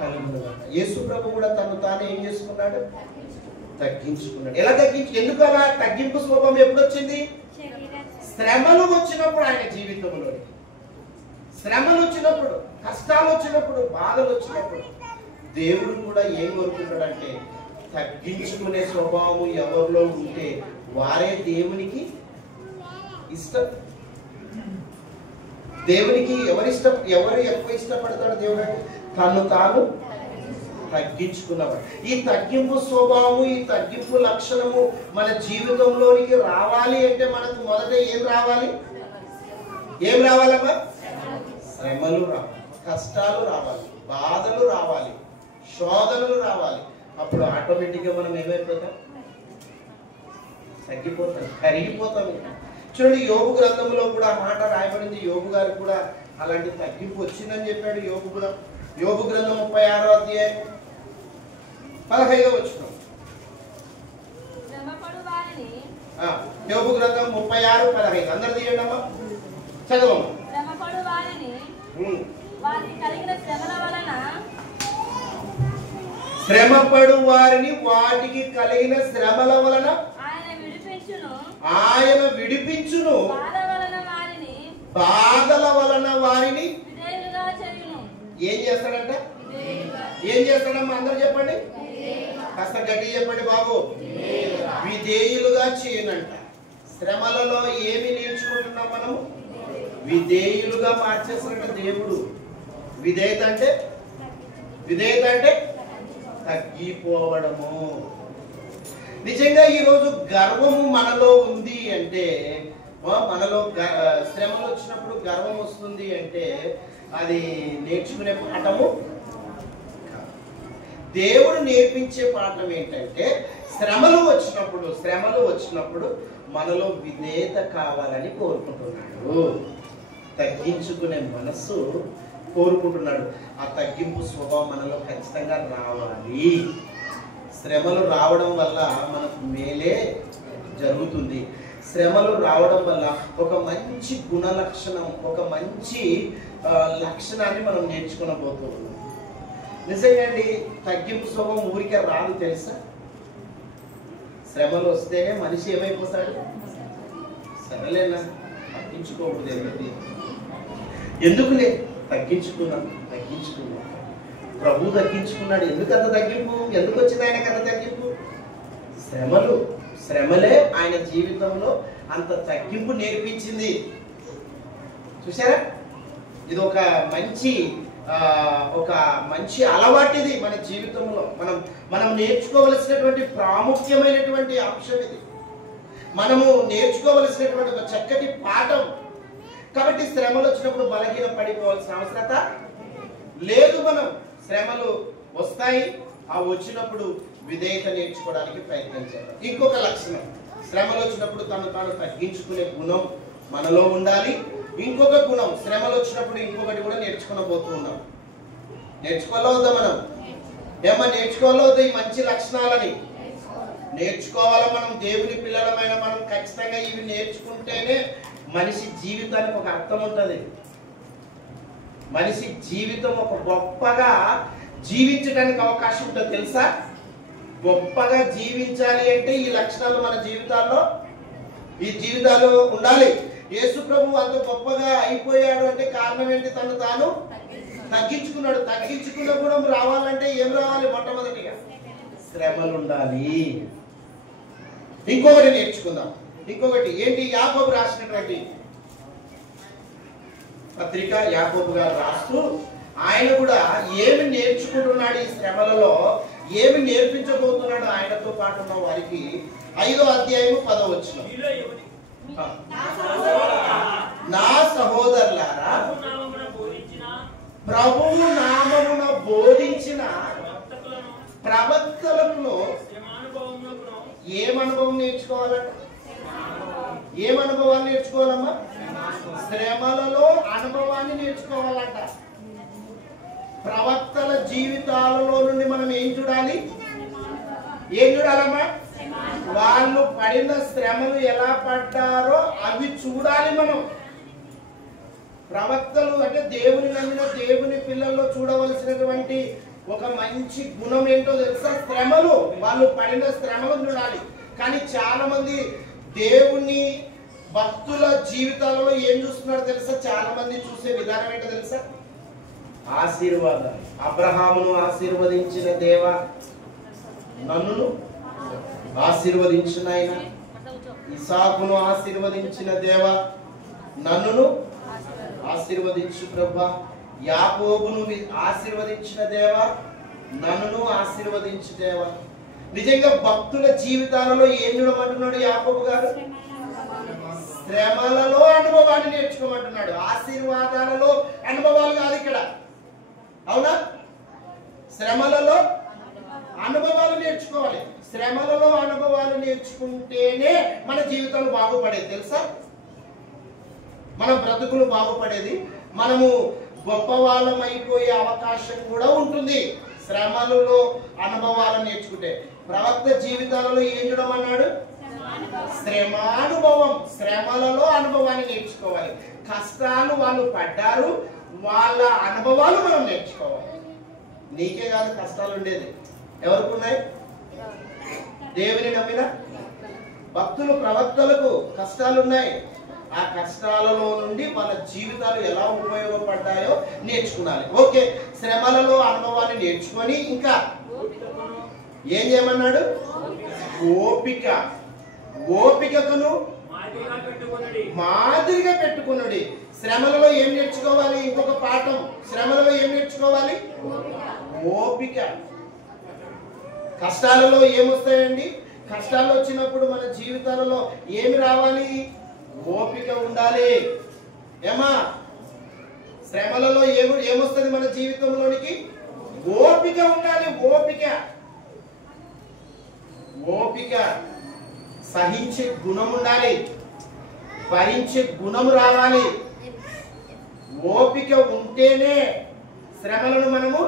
కలుగునుగాక. యేసు ప్రభు కూడా తను తాను ఏం చేసుకున్నాడు? తగ్గించుకున్నాడు. ఎలా ఎందుకు అలా తగ్గింపు స్వభావం ఎప్పుడు వచ్చింది? శ్రమలు వచ్చినప్పుడు, ఆయన జీవితంలో శ్రమలు వచ్చినప్పుడు, కష్టాలు వచ్చినప్పుడు, బాధలు వచ్చినప్పుడు దేవుడు కూడా ఏం కోరుకుంటాడంటే తగ్గించుకునే స్వభావం ఎవరిలో ఉంటే వారే దేవునికి ఇష్టం. దేవునికి ఎవరు ఎక్కువ ఇష్టపడతాడు? దేవుడు అంటే తను తాను తగ్గించుకున్నవాడు. ఈ తగ్గింపు స్వభావము, ఈ తగ్గింపు లక్షణము మన జీవితంలోనికి రావాలి అంటే మనకు మొదట ఏం రావాలి? ఏం రావాలమ్మా? శ్రమలు రావాలి, కష్టాలు రావాలి, బాధలు రావాలి, శోధనలు రావాలి. అప్పుడు ఆటోమేటిక్గా మనం ఏమైపోతాం? తగ్గిపోతాం, కరిగిపోతాం. చూడండి, యోబు గ్రంథంలో కూడా మాట రాయబడింది. యోబు గారు కూడా అలాంటి తగ్గింపు వచ్చిందని చెప్పాడు. యోబు కూడా యోబు గ్రంథం 36వ అధ్యాయం 15వ వచనం. యోబు గ్రంథం 36:15. అందరు తీయండి అమ్మా, చదవమ్మా. శ్రమపడు వారిని వాటికి కలిగిన శ్రమల వలన ఆయన విడిపించును, బాధల వలన వారిని ఏం చేస్తాడంట? ఏం చేస్తాడమ్మా? అందరూ చెప్పండి, కాస్త గట్టి చెప్పండి బాబు. విధేయులుగా చేయనంట. శ్రమలలో ఏమి నేర్చుకుంటున్నాం మనము? విధేయులుగా మార్చేస్తాడంట దేవుడు. విధేయత అంటే తగ్గిపోవడము. నిజంగా ఈరోజు గర్వము మనలో ఉంది అంటే, మనలో శ్రమలు వచ్చినప్పుడు గర్వం వస్తుంది అంటే అది నేర్చుకునే పాఠము. దేవుడు నేర్పించే పాఠం ఏంటంటే శ్రమలు వచ్చినప్పుడు మనలో విధేయత కావాలని కోరుకుంటున్నాడు. తగ్గించుకునే మనస్సు కోరుకుంటున్నాడు. ఆ తగ్గింపు స్వభావం మనలో ఖచ్చితంగా రావాలి. శ్రమలు రావడం వల్ల మనకు మేలే జరుగుతుంది. శ్రమలు రావడం వల్ల ఒక మంచి గుణ లక్షణం, ఒక మంచి లక్షణాన్ని మనం నేర్చుకోబోతున్నాం. నిజంగా అండి, తగ్గింపు స్వభావం ఊరికే రాదు తెలుసా. శ్రమలు వస్తేనే మనిషి ఏమైపోతాడు? సరేలేనా, తగ్గించుకోకూడదు. ఎందుకులే, తగ్గించుకున్నాం. ప్రభు తగ్గించుకున్నాడు. ఎందుకంత తగ్గింపు? ఎందుకు వచ్చింది ఆయనకంత తగ్గింపు? శ్రమలే ఆయన జీవితంలో అంత తగ్గింపు నేర్పించింది. చూసారా? ఇది ఒక మంచి అలవాటిది మన జీవితంలో. మనం నేర్చుకోవలసినటువంటి ప్రాముఖ్యమైనటువంటి అంశం ఇది. మనము నేర్చుకోవలసినటువంటి ఒక చక్కటి పాఠం. కాబట్టి శ్రమలు వచ్చినప్పుడు బలహీన పడిపోవాల్సిన అవసరత లేదు. మనం శ్రమలు వస్తాయి, ఆ వచ్చినప్పుడు విధేయత నేర్చుకోవడానికి ప్రయత్నించాలి. ఇంకొక లక్షణం, శ్రమలు వచ్చినప్పుడు తను తగ్గించుకునే గుణం మనలో ఉండాలి. ఇంకొక గుణం, శ్రమలు వచ్చినప్పుడు ఇంకొకటి కూడా నేర్చుకోవద్దా? మనం నేర్చుకోవాలవుతా? ఈ మంచి లక్షణాలని నేర్చుకోవాలా. మనం దేవుని పిల్లలమైన మనం ఖచ్చితంగా ఇవి నేర్చుకుంటేనే మనిషి జీవితానికి ఒక అర్థం ఉంటుంది. మనిషి జీవితం ఒక గొప్పగా జీవించడానికి అవకాశం ఉంటుంది తెలుసా. గొప్పగా జీవించాలి అంటే ఈ లక్షణాలు మన జీవితాలు ఉండాలి. యేసు ప్రభు అంత గొప్పగా అయిపోయాడు అంటే కారణం ఏంటి? తను తాను తగ్గించుకున్నాడు. తగ్గించుకున్న గుణం రావాలంటే ఏం రావాలి? మొట్టమొదటిగా శ్రమలు ఉండాలి. ఇంకొకటి నేర్చుకుందాం. ఇంకొకటి ఏంటి? యాకోబు రాసినటువంటి పత్రిక, యాకోబు గారు రాస్తూ ఆయన కూడా ఏమి నేర్చుకుంటున్నాడు ఈ శ్రమలలో, ఏమి నేర్పించబోతున్నాడు ఆయనతో పాటు ఉన్న వారికి. 5వ అధ్యాయం 10వ వచనం. నా సహోదరులారా, ప్రభువు నామమున బోధించిన ప్రవక్తలకు ఏమనుభవం నేర్చుకోవాలంట? ఏమనుభవాన్ని నేర్చుకోవాలమ్మా? శ్రమలలో అనుభవాన్ని నేర్చుకోవాలంట. ప్రవక్తల జీవితాలలో నుండి మనం ఏం చూడాలి? ఏం చూడాలమ్మా? వాళ్ళు పడిన శ్రమలు ఎలా పడ్డారో అవి చూడాలి మనం. ప్రవక్తలు అంటే దేవుని నమ్మిన దేవుని పిల్లల్లో చూడవలసినటువంటి ఒక మంచి గుణం ఏంటో తెలుసా? శ్రమలు. వాళ్ళు పడిన శ్రమలను చూడాలి. కానీ చాలా మంది దేవుని భక్తుల జీవితాలలో ఏం చూస్తున్నారు తెలుసా? చాలా మంది చూసే విధానం ఏంటో తెలుసా? ఆశీర్వాదాలు. అబ్రహామును ఆశీర్వదించిన దేవ, నన్ను ఆశీర్వదించిన ఆయన. ఇసాకును ఆశీర్వదించిన దేవ, నన్ను ఆశీర్వదించు ప్రభా. యాకోబును ఆశీర్వదించిన దేవ, నన్ను ఆశీర్వదించు దేవ. నిజంగా భక్తుల జీవితాలలో ఏం చూడమంటున్నాడు యాకోబు గారు? శ్రమలలో అనుభవాన్ని నేర్చుకోమంటున్నాడు. ఆశీర్వాదాలలో అనుభవాలు కాదు ఇక్కడ, అవునా? శ్రమలలో అనుభవాలు నేర్చుకోవాలి. శ్రమలలో అనుభవాలు నేర్చుకుంటేనే మన జీవితాలు బాగుపడేది తెలుసా? మన బ్రతుకులు బాగుపడేది. మనము గొప్ప వాళ్ళం అయిపోయే అవకాశం కూడా ఉంటుంది శ్రమలలో అనుభవాలను నేర్చుకుంటే. ప్రవక్త జీవితాలలో ఏం చూడమన్నాడు? శ్రమానుభవం. శ్రమలలో అనుభవాన్ని నేర్చుకోవాలి. కష్టాలు వాళ్ళు పడ్డారు, వాళ్ళ అనుభవాలు మనం నేర్చుకోవాలి. నీకే కాదు కష్టాలు ఉండేది, ఎవరికి ఉన్నాయి? దేవుని నమ్మిన భక్తులు ప్రవక్తలకు కష్టాలు ఉన్నాయి. ఆ కష్టాలలో నుండి వాళ్ళ జీవితాలు ఎలా ఉపయోగపడ్డాయో నేర్చుకున్నాలి. ఓకే, శ్రమలలో అనుభవాన్ని నేర్చుకొని ఇంకా ఏం చేయమన్నాడు? ఓపిక. ఓపికను మాదిరిగా పెట్టుకున్నాడు. శ్రమలలో ఏం నేర్చుకోవాలి? ఇంకొక పాఠం. శ్రమలలో ఏం నేర్చుకోవాలి? ఓపిక. కష్టాలలో ఏమొస్తాయండి? కష్టాలు వచ్చినప్పుడు మన జీవితాలలో ఏమి రావాలి? ఓపిక ఉండాలి. ఏమా? శ్రమలలో ఏమొస్తుంది మన జీవితంలోనికి? ఓపిక ఉండాలి. ఓపిక. ఓపిక. సహించే గుణం ఉండాలి. భరించే గుణం రావాలి. ఓపిక ఉంటేనే శ్రమలను మనము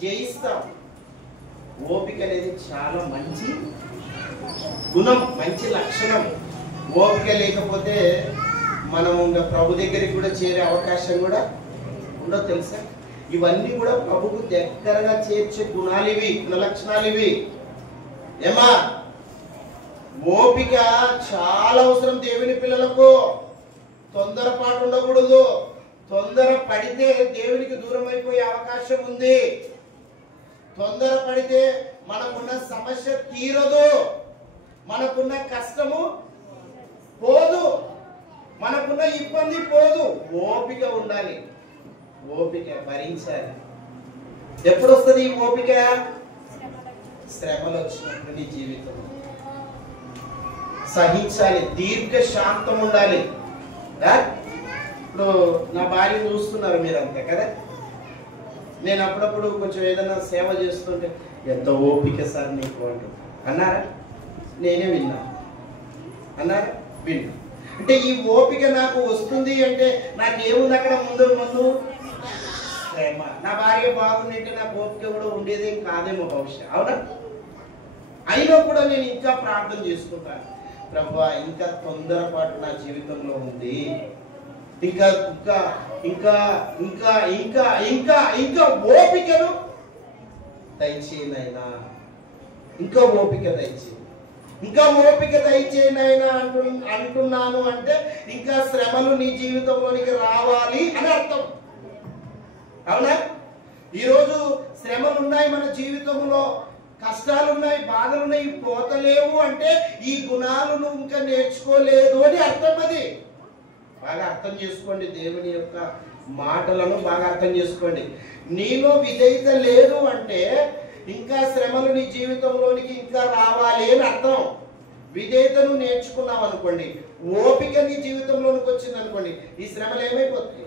జయిస్తాం. ఓపిక అనేది చాలా మంచి గుణం, మంచి లక్షణం. ఓపిక లేకపోతే మనం ఇంకా ప్రభు దగ్గరికి కూడా చేరే అవకాశం కూడా ఉండదు తెలుసా? ఇవన్నీ కూడా ప్రభుకు దగ్గరగా చేర్చే గుణాలు ఇవి, గుణ లక్షణాలు ఇవి. ఏమా? ఓపిక చాలా అవసరం దేవుని పిల్లలకు. తొందరపాటు ఉండకూడదు. తొందర పడితే దేవునికి దూరం అయిపోయే అవకాశం ఉంది. తొందర పడితే మనకున్న సమస్య తీరదు, మనకున్న కష్టము పోదు, మనకున్న ఇబ్బంది పోదు. ఓపిక ఉండాలి. ఓపిక భరించాలి. ఎప్పుడు వస్తుంది ఈ ఓపిక? శ్రమలు వచ్చినప్పుడు నీ జీవితం సహించాలి. దీర్ఘ శాంతం ఉండాలి. ఇప్పుడు నా భార్యను చూస్తున్నారు మీరంతా కదా. నేను అప్పుడప్పుడు కొంచెం ఏదైనా సేవ చేస్తుంటే ఎంత ఓపిక సార్ నీకు అంటూ అన్నారా? నేనే విన్నా. అన్నారా? విన్నా. అంటే ఈ ఓపిక నాకు వస్తుంది అంటే నాకేముంది అక్కడ? ముందు ముందు శ్రమ. నా భార్య బాగుందంటే నాకు ఓపిక కూడా ఉండేదేం కాదేమో బహుశా, అవునా? అయినా కూడా నేను ఇంకా ప్రార్థన చేసుకుంటాను, ప్రభువా ఇంకా తొందరపాటు నా జీవితంలో ఉంది, ఇంకా ఇంకా ఇంకా ఇంకా ఇంకా ఇంకా ఇంకా ఓపికను దయచేయనైనా, ఇంకా ఓపిక దయచేయి, ఇంకా ఓపిక దయచేయనైనా అంటున్నాను అంటే ఇంకా శ్రమలు నీ జీవితంలోనికి రావాలి అని అర్థం, అవునా? ఈరోజు శ్రమలు ఉన్నాయి మన జీవితంలో, కష్టాలు ఉన్నాయి, బాధలు ఉన్నాయి, పోతలేవు అంటే ఈ గుణాలు నువ్వు ఇంకా నేర్చుకోలేదు అని అర్థం. అది బాగా అర్థం చేసుకోండి. దేవుని యొక్క మాటలను బాగా అర్థం చేసుకోండి. నీలో విధేయత లేదు అంటే ఇంకా శ్రమలు నీ జీవితంలోనికి ఇంకా రావాలి అని అర్థం. విధేయతను నేర్చుకున్నావు అనుకోండి, ఓపిక నీ జీవితంలోనికి వచ్చింది అనుకోండి, ఈ శ్రమలు ఏమైపోతాయి?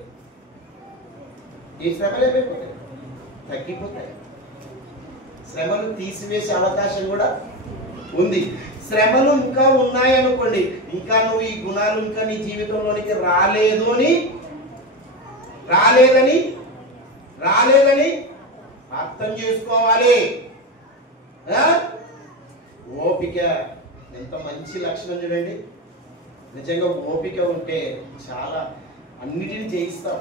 ఈ శ్రమలు ఏమైపోతాయి? తగ్గిపోతాయి. శ్రమలు తీసివేసే అవకాశం కూడా ఉంది. శ్రమలు ఇంకా ఉన్నాయనుకోండి, ఇంకా నువ్వు ఈ గుణాలు ఇంకా నీ జీవితంలోనికి రాలేదని అర్థం చేసుకోవాలి. ఓపిక ఎంత మంచి లక్షణం చూడండి. నిజంగా ఓపిక ఉంటే చాలా అన్నిటిని జయిస్తాం.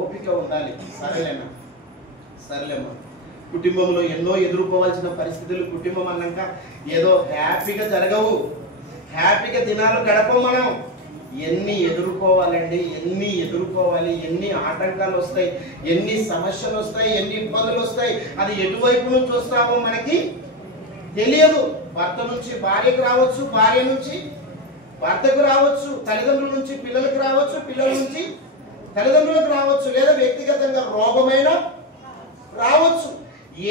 ఓపిక ఉండాలి. సరేలేమ్మా కుటుంబంలో ఎన్నో ఎదుర్కోవాల్సిన పరిస్థితులు, కుటుంబం అన్నాక ఏదో హ్యాపీగా జరగవు, హ్యాపీగా దినాలు గడపం. మనం ఎన్ని ఎదుర్కోవాలండి, ఎన్ని ఎదుర్కోవాలి, ఎన్ని ఆటంకాలు వస్తాయి, ఎన్ని సమస్యలు వస్తాయి, ఎన్ని ఇబ్బందులు వస్తాయి. అది ఎటువైపు నుంచి వస్తామో మనకి తెలియదు. భర్త నుంచి భార్యకు రావచ్చు, భార్య నుంచి భర్తకు రావచ్చు, తల్లిదండ్రుల నుంచి పిల్లలకు రావచ్చు, పిల్లల నుంచి తల్లిదండ్రులకు రావచ్చు, లేదా వ్యక్తిగతంగా రోగమైన రావచ్చు.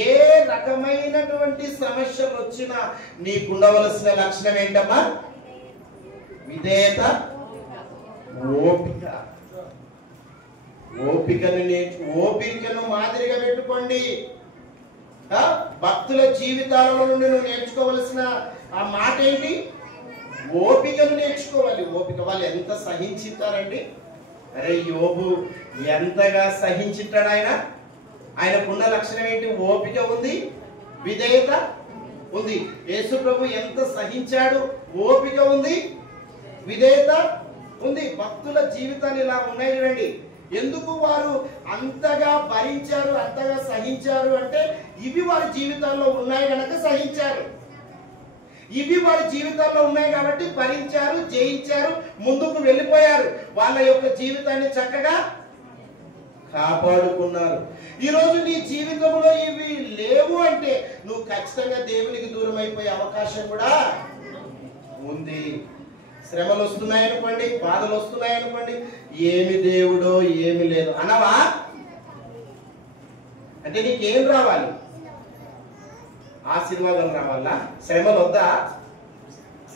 ఏ రకమైనటువంటి సమస్యలు వచ్చినా నీకుండవలసిన లక్షణం ఏంటమ్మా? విధేయత, ఓపిక. ఓపికను మాదిరిగా పెట్టుకోండి. భక్తుల జీవితాలలో నుండి నువ్వు నేర్చుకోవలసిన ఆ మాట ఏంటి? ఓపికను నేర్చుకోవాలి. ఓపిక. వాళ్ళు ఎంత సహించుతారండి. అరే యోబు ఎంతగా సహించుతాడు. ఆయనకున్న లక్షణం ఏంటి? ఓపిక ఉంది, విధేయత ఉంది. యేసు ప్రభు ఎంత సహించాడు? ఓపిక ఉంది, విధేయత ఉంది. భక్తుల జీవితాలు ఇలా ఉన్నాయి చూడండి. ఎందుకు వారు అంతగా భరించారు, అంతగా సహించారు అంటే ఇవి వారి జీవితాల్లో ఉన్నాయి కనుక సహించారు. ఇవి వారి జీవితాల్లో ఉన్నాయి కాబట్టి భరించారు, జయించారు, ముందుకు వెళ్ళిపోయారు. వాళ్ళ యొక్క జీవితాన్ని చక్కగా కాపాడుకున్నారు. ఈరోజు నీ జీవితంలో ఇవి లేవు అంటే నువ్వు ఖచ్చితంగా దేవునికి దూరం అయిపోయే అవకాశం కూడా ఉంది. శ్రమలు వస్తున్నాయనుకోండి, బాధలు వస్తున్నాయనుకోండి, ఏమి దేవుడో ఏమి లేదు అనవా? అంటే నీకేం రావాలి? ఆశీర్వాదం రావాలా? శ్రమలు వద్దా?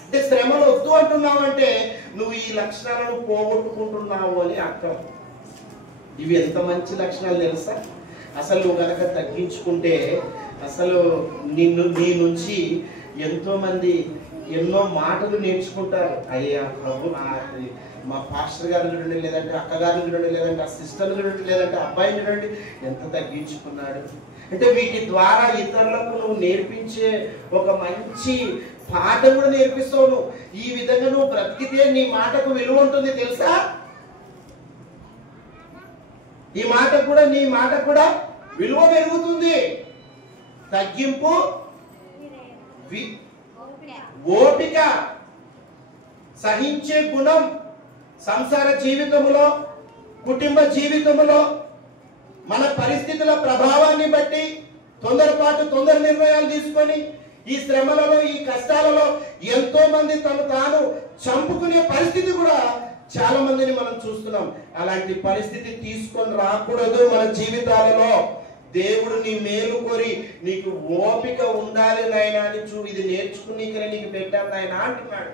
అంటే శ్రమలు వద్దు అంటున్నావు అంటే నువ్వు ఈ లక్షణాలను పోగొట్టుకుంటున్నావు అని అర్థం. ఇవి ఎంత మంచి లక్షణాలు తెలుసా? అసలు నువ్వు కనుక తగ్గించుకుంటే అసలు నీ నుంచి ఎంతో మంది ఎన్నో మాటలు నేర్చుకుంటారు. అయ్యా ప్రభు, మా పాస్టర్ గారు చూడండి, లేదంటే అక్కగారిని చూడండి, లేదంటే ఆ సిస్టర్ చూడండి, లేదంటే అబ్బాయిని చూడండి, ఎంత తగ్గించుకున్నాడు. అంటే వీటి ద్వారా ఇతరులకు నువ్వు నేర్పించే ఒక మంచి పాట కూడా నేర్పిస్తావు. నువ్వు ఈ విధంగా నువ్వు బ్రతికితే నీ మాటకు విలువ ఉంటుంది తెలుసా? నీ మాట కూడా విలువ పెరుగుతుంది. తగ్గింపు, ఓపిక, సహించే గుణం సంసార జీవితంలో, కుటుంబ జీవితంలో మన పరిస్థితుల ప్రభావాన్ని బట్టి తొందర నిర్ణయాలు తీసుకొని ఈ శ్రమలలో, ఈ కష్టాలలో ఎంతో మంది తాను చంపుకునే పరిస్థితి కూడా చాలా మందిని మనం చూస్తున్నాం. అలాంటి పరిస్థితి తీసుకొని రాకూడదు మన జీవితాలలో. దేవుడు నీ మేలు కోరి నీకు ఓపిక ఉండాలి నాయన అని ఇది నేర్చుకుని నీకు పెట్టాను నాయన అంటున్నాడు.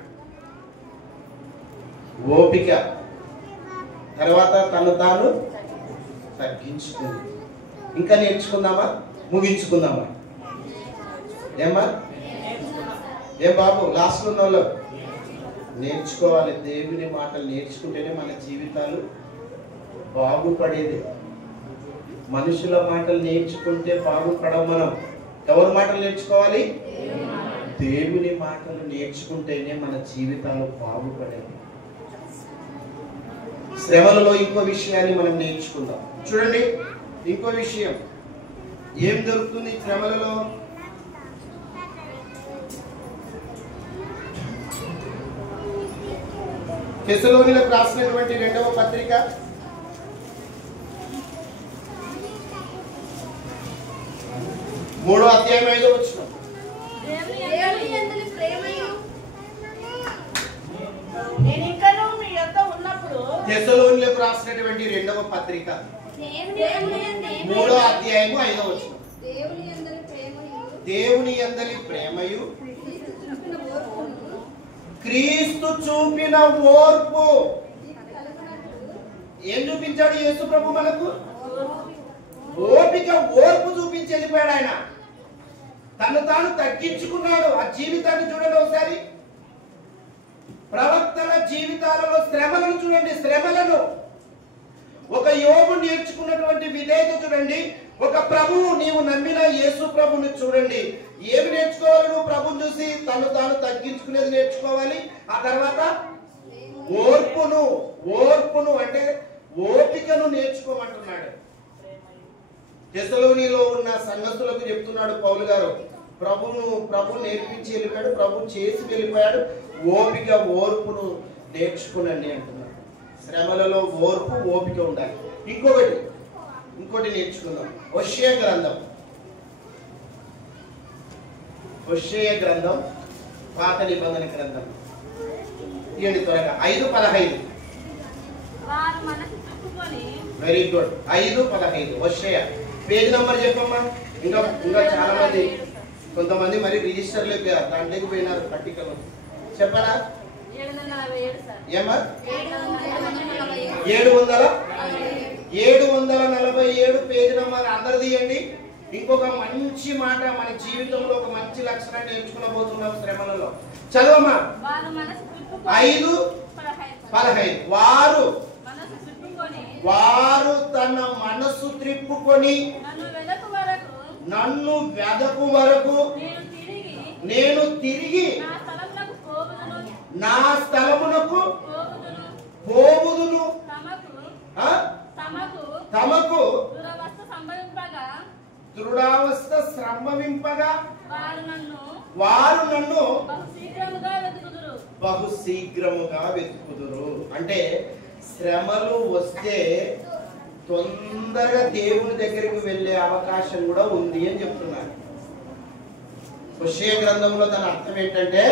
ఓపిక. తర్వాత తాను తగ్గించుకుంది. ఇంకా నేర్చుకుందామా? ముగించుకుందామా? ఏమ్మా? ఏం బాబు లాస్ట్ ఉన్న వాళ్ళు నేర్చుకోవాలి. దేవుని మాటలు నేర్చుకుంటేనే మన జీవితాలు బాగుపడేది. మనుషుల మాటలు నేర్చుకుంటే బాగుపడం. మనం ఎవరి మాటలు నేర్చుకోవాలి? దేవుని మాటలు నేర్చుకుంటేనే మన జీవితాలు బాగుపడేవి. శ్రమలలో ఇంకో విషయాన్ని మనం నేర్చుకుందాం. చూడండి, ఇంకో విషయం ఏం దొరుకుతుంది శ్రమలలో? తెస్సలోనిలకు రాసినటువంటి 2వ పత్రిక 3వ అధ్యాయం 5వ వచనం. తెస్సలోనిలకు రాసినటువంటి 2వ పత్రిక 3వ అధ్యాయం 5వ వచనం. దేవుని యందలి ప్రేమయు క్రీస్తు చూపిన ఓర్పు. ఏం చూపించాడు యేసు ప్రభు మనకు? ఓపిక, ఓర్పు చూపించి వెళ్ళిపోయాడు ఆయన. తాను తగ్గించుకున్నాడు. ఆ జీవితాన్ని చూడండి ఒకసారి. ప్రవక్తల జీవితాలలో శ్రమలను చూడండి. శ్రమలను ఒక యోబు నేర్చుకున్నటువంటి విధేయత చూడండి. ఒక ప్రభువు, నీవు నమ్మిన యేసు ప్రభుని చూడండి. ఏమి నేర్చుకోవాలి? నువ్వు ప్రభుని చూసి తను తాను తగ్గించుకునేది నేర్చుకోవాలి. ఆ తర్వాత ఓర్పును అంటే ఓపికను నేర్చుకోమంటున్నాడు. తెస్సలోనిలో ఉన్న సంఘస్థులకు చెప్తున్నాడు పౌలు గారు, ప్రభు నేర్పించి వెళ్ళిపోయాడు, ప్రభు చేసి వెళ్ళిపోయాడు, ఓర్పును నేర్చుకునండి అంటున్నాడు. శ్రమలలో ఓపిక ఉండాలి. ఇంకోటి నేర్చుకుందాం. హోషేయ గ్రంథం పాత నిబంధన గ్రంథం తీయండి త్వరగా. 5:15. Very good. 5:15 హోషేయ. పేజ్ నంబర్ చెప్పమ్మా. ఇంకా చాలా మంది, కొంతమంది మరి రిజిస్టర్లు దాంట్లోకి పోయినారు పట్టికలు. చెప్పనా? ఏమా? 747 పేజ్ నంబర్ అందరు తీయండి. ఇంకొక మంచి మాట, మన జీవితంలో ఒక మంచి లక్షణాన్ని నేర్చుకోబోతున్నాం శ్రమలలో. చదవమ్మా. 5:15. వారు తన మనసు త్రిప్పుకొని నన్ను వెదకు వరకు నేను తిరిగి నా స్థలమునకు పోవుదును. తమకు దృఢావస్థ సంభవింపగా వారు నన్ను బహు శీఘ్రముగా వెతుకుదురు. అంటే శ్రమలు వస్తే తొందరగా దేవుని దగ్గరికి వెళ్ళే అవకాశం కూడా ఉంది అని చెప్తున్నారు. హోషేయ గ్రంథంలో దాని అర్థం ఏంటంటే,